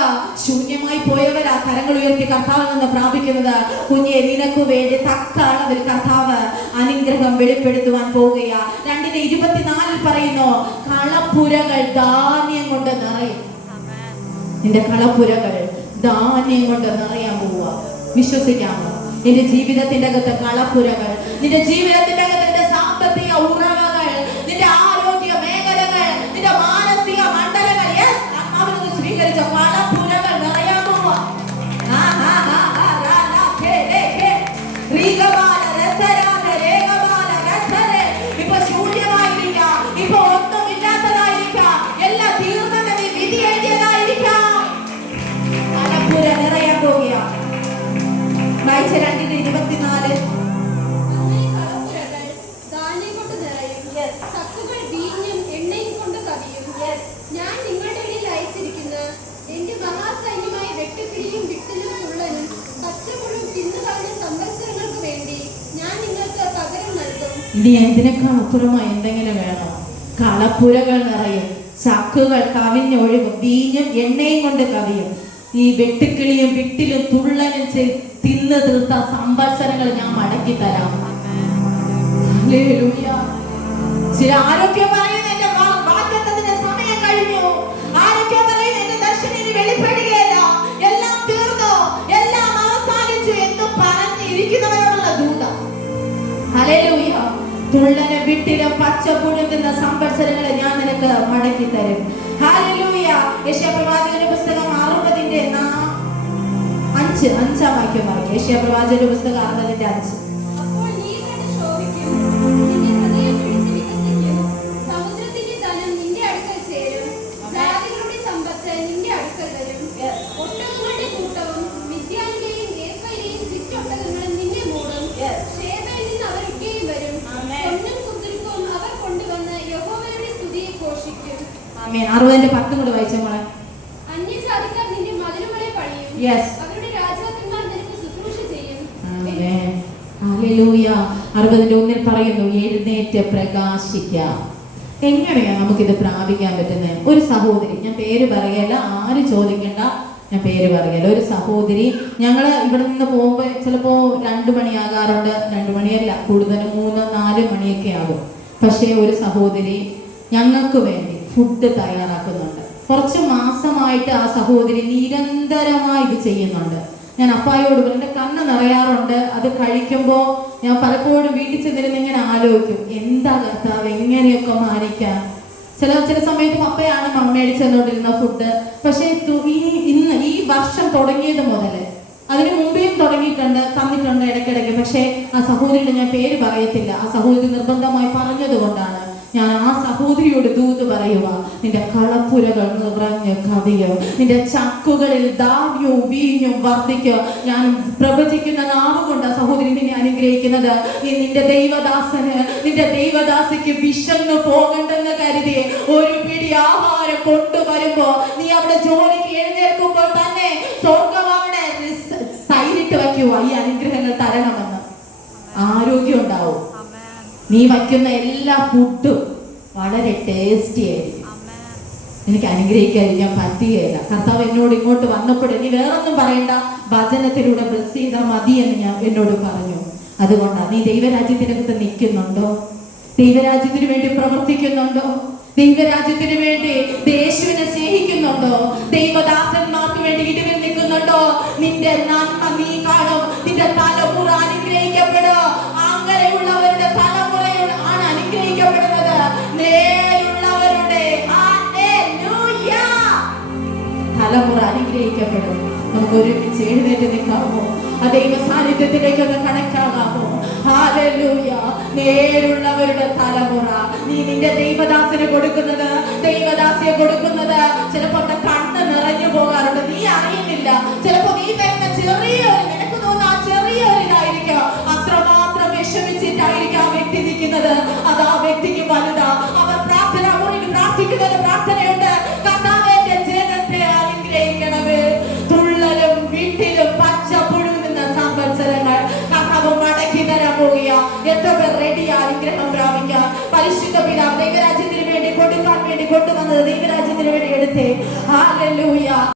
ശൂന്യമായി പോയവരാ കരങ്ങൾ ഉയർത്തി കർത്താവിൽ നിന്ന് പ്രാപിക്കുന്നത്. കുഞ്ഞെ, നിനക്ക് വേണ്ടി തക്ക അളവിൽ കർത്താവ് അനുഗ്രഹം വെളിപ്പെടുത്തുവാൻ പോവുകയാ. 2:24 പറയുന്നു, കളപ്പുരകൾ ധാന്യം കൊണ്ട് നിറയും. നിന്റെ കളപ്പുരകൾ ധാന്യം കൊണ്ട് നിറയാൻ പോവുക. വിശ്വസിക്കാമോ? നിന്റെ ജീവിതത്തിന്റെ അകത്ത് കളപ്പുരകൾ, നിന്റെ ജീവിതത്തിന്റെ അകത്ത് നിന്റെ സാമ്പത്തിക ഉറവകൾ, നിന്റെ ആരോഗ്യ മേഖലകൾ, നിന്റെ മാനസിക മണ്ഡലങ്ങൾ സ്വീകരിച്ച കളപ്പുരകൾ നിറയാൻ പോവുക. ഇപ്പൊ ശൂന്യമായിരിക്കാം, ഇപ്പൊ ഒന്നുമില്ലാത്തതായിരിക്കാം, എല്ലാം തീർന്നെന്ന് നീ വിധി എഴുതിയതായിരിക്കാം. കളപ്പുര നിറയാൻ പോവുക. വായിച്ച 2:24. ഞാൻ നിങ്ങളുടെ ഇടയിൽ അയച്ചിരിക്കുന്ന എന്റെ മഹാസൈന്യമായ വെട്ടുക്കിളിയും വിട്ടിലും തുള്ളനും പച്ചമുഴും തിന്നുകളഞ്ഞ സംവത്സരങ്ങൾക്ക് വേണ്ടി ഞാൻ നിങ്ങൾക്ക് പകരം നൽകും. ഇനി എന്തിനേക്കാൾ അപ്പുറമായി എന്തെങ്കിലും വേണോ? കളപ്പുരകൾ നിറയും, ചക്കുകൾ കവിഞ്ഞൊഴുകും, വീഞ്ഞും എണ്ണയും കൊണ്ട് കവിയും. ഈ വെട്ടുക്കിളിയും വിട്ടിലും തുള്ളനും തിന്ന് തീർത്ത സംവത്സരങ്ങൾ ഞാൻ മടക്കി തരാം. ഹല്ലേലൂയ. ചില ആരൊക്കെ പറയുന്നു എന്റെ വാഗ്ദത്തത്തിന്റെ സമയം കഴിഞ്ഞു, ആരൊക്കെ പറയുന്നു എന്റെ ദർശനം ഇനി വെളിപ്പെടുകയില്ല, എല്ലാം തീർന്നു, എല്ലാം അവസാനിച്ചു എന്ന് പറഞ്ഞിരിക്കുന്നവരോടുള്ള ദൂത. ഹല്ലേലൂയ. തുള്ളനും വിട്ടിലും പച്ചപ്പുഴുന്ന സംവത്സരങ്ങളെ ഞാൻ നിനക്ക് മടക്കി തരും. ഹല്ലേലൂയ. യെശയ്യാപ്രവാചകന്റെ പുസ്തകം 60:5 വാക്യം വായിക്കുക. യെശയ്യാപ്രവാചകന്റെ പുസ്തകം 60:5. അപ്പോൾ നീ കണ്ട് ശോഭിക്കും, നിന്റെ ഹൃദയം പിടിച്ച് വികസിക്കും, സമുദ്രത്തിന്റെ ധനം നിന്റെ അടുക്കൽ ചേരും, ജാതികളുടെ സമ്പത്ത് നിന്റെ അടുക്കൽ വരും. ഒട്ടകങ്ങളുടെ കൂട്ടവും മിദ്യാനിലെയും ഏഫയിലെയും ചുറ്റൊട്ടകങ്ങളും നിന്നെ മൂടും. ശേബയിൽ നിന്ന് അവരൊക്കെയും വരും, പൊന്നും കുന്തുരുക്കവും അവർ കൊണ്ടുവന്ന് യഹോവയുടെ സ്തുതിയെ ഘോഷിക്കും. ആമേൻ. 60:10 കൂടെ വായിച്ചേ മോളെ. അന്യജാതിക്കാർ നിന്റെ മതിലുകളെ പണിയും, അവരുടെ രാജാക്കന്മാർ നിനക്ക് ശുശ്രൂഷ ചെയ്യും. ആമേൻ. ഹല്ലേലൂയ. 60:1 പറയുന്നു, എഴുന്നേറ്റ് പ്രകാശിക്കാം. എങ്ങനെയാ നമുക്കിത് പ്രാപിക്കാൻ പറ്റുന്നത്? ഒരു സഹോദരി, ഞാൻ പേര് പറയല്ല, ആരും ചോദിക്കണ്ട, ഞാൻ പേര് പറയല്ല. ഒരു സഹോദരി, ഞങ്ങൾ ഇവിടെ നിന്ന് പോകുമ്പോൾ ചിലപ്പോൾ 2 മണിയാകാറുണ്ട്, 2 മണിയല്ല, കൂടുതൽ 3-4 മണിയൊക്കെ ആകും. പക്ഷേ ഒരു സഹോദരി ഞങ്ങൾക്ക് വേണ്ടി ഫുഡ് തയ്യാറാക്കുന്നുണ്ട്. കുറച്ച് മാസമായിട്ട് ആ സഹോദരി നിരന്തരമായി ഇത് ചെയ്യുന്നുണ്ട്. ഞാൻ അപ്പായോട് എൻ്റെ കണ്ണ് നിറയാറുണ്ട്. അത് കഴിക്കുമ്പോൾ ഞാൻ പലപ്പോഴും വീട്ടിൽ ചെന്നിരുന്ന് ഇങ്ങനെ ആലോചിക്കും, എന്താ കർത്താവ് എങ്ങനെയൊക്കെ മാനിക്കാൻ. ചില സമയത്ത് പപ്പയാണ് മേടിച്ചു തന്നോണ്ടിരുന്ന ഫുഡ്. പക്ഷേ ഇന്ന് ഈ വർഷം തുടങ്ങിയത് മുതൽ, അതിന് മുമ്പേയും തന്നിട്ടുണ്ട് ഇടയ്ക്കിടയ്ക്ക്. പക്ഷേ ആ സഹോദരിയുടെ ഞാൻ പേര് പറയത്തില്ല, ആ സഹോദരി നിർബന്ധമായി പറഞ്ഞത് കൊണ്ടാണ് ഞാൻ ആ സഹോദരിയോട് ദൂത് പറയുക, നിന്റെ കളപ്പുരകൾ നിറഞ്ഞ് കവിയും, നിന്റെ ചക്കുകളിൽ ധാന്യവും വീഞ്ഞും വർദ്ധിക്കുക. ഞാൻ പ്രവചിക്കുന്ന നാവ് കൊണ്ട് ആ സഹോദരി നിന്നെ അനുഗ്രഹിക്കുന്നത്. നീ നിന്റെ ദൈവദാസിക്ക് വിശന്നു പോകണ്ടെന്ന് കരുതി ഒരു പിടി ആഹാരം കൊണ്ടുവരുമ്പോ നീ അവിടെ ജോലിക്ക് എഴുന്നേൽക്കുമ്പോൾ തന്നെ സ്വർഗം അവിടെ സൈനിട്ട് വയ്ക്കുക, ഈ അനുഗ്രഹങ്ങൾ തരണമെന്ന്. ആരോഗ്യം ഉണ്ടാവും. നീ വയ്ക്കുന്ന എല്ലാ ഫുഡും വളരെ ടേസ്റ്റി ആയിരിക്കും. എനിക്ക് അനുഗ്രഹിക്കാൻ പറ്റുകയില്ല. കർത്താവ് എന്നോട് ഇങ്ങോട്ട് വന്നപ്പോൾ നീ വേറൊന്നും പറയണ്ട, വചനത്തിലൂടെ ബ്ലെസ് ചെയ്താൽ മതി എന്ന് ഞാൻ എന്നോട് പറഞ്ഞു. അതുകൊണ്ടാണ്. നീ ദൈവരാജ്യത്തിനകത്ത് നിൽക്കുന്നുണ്ടോ? ദൈവരാജ്യത്തിന് വേണ്ടി പ്രവർത്തിക്കുന്നുണ്ടോ? ദൈവരാജ്യത്തിന് വേണ്ടി യേശുവിനെ സ്നേഹിക്കുന്നുണ്ടോ? ദൈവദാസന്മാർക്ക് വേണ്ടി ഇടിവിൽ നിൽക്കുന്നുണ്ടോ? നിന്റെ നന്മ നീ കാണും. നിന്റെ തലമുറ അനുഗ്രഹിക്കപ്പെടും. അങ്ങനെയുള്ളവരുടെ തലമുറയാണ് അനുഗ്രഹിക്കപ്പെടുന്നത്. നേരുള്ളവരുടെ തലമുറ അനുഗ്രഹിക്കപ്പെടും. നമുക്ക് ഒരുമിച്ച് എഴുന്നേറ്റ് നിൽക്കാമോ? ആ ദൈവ സാന്നിധ്യത്തിലേക്ക് ഒന്ന് കണക്റ്റാകാമോ? ഹല്ലേലൂയ. നേരുള്ളവരുടെ തലമുറ. നീ നിന്റെ ദൈവദാസന് കൊടുക്കുന്നത്, ദൈവദാസിയെ കൊടുക്കുന്നത് ചിലപ്പോൾ കണ്ണ് നിറഞ്ഞു പോകാറുണ്ട്. നീ അറിയുന്നില്ല. ചിലപ്പോൾ നീ തരുന്ന നിനക്ക് തോന്നുന്ന ആ ചെറിയൊരിതായിരിക്കും. അത്രമാത്രം വിഷമിച്ചിട്ടായിരിക്കും ആ വ്യക്തി നിൽക്കുന്നത്. അത് ആ വ്യക്തിക്ക് വലുതാ. അവർ പ്രാർത്ഥന മുറിയിൽ പ്രാർത്ഥിക്കുന്നത് പ്രാർത്ഥനയുണ്ട്. കർത്താവേ, ദൈവരാജ്യത്തിന് വേണ്ടി എടുത്തേ. ഹല്ലേലൂയ.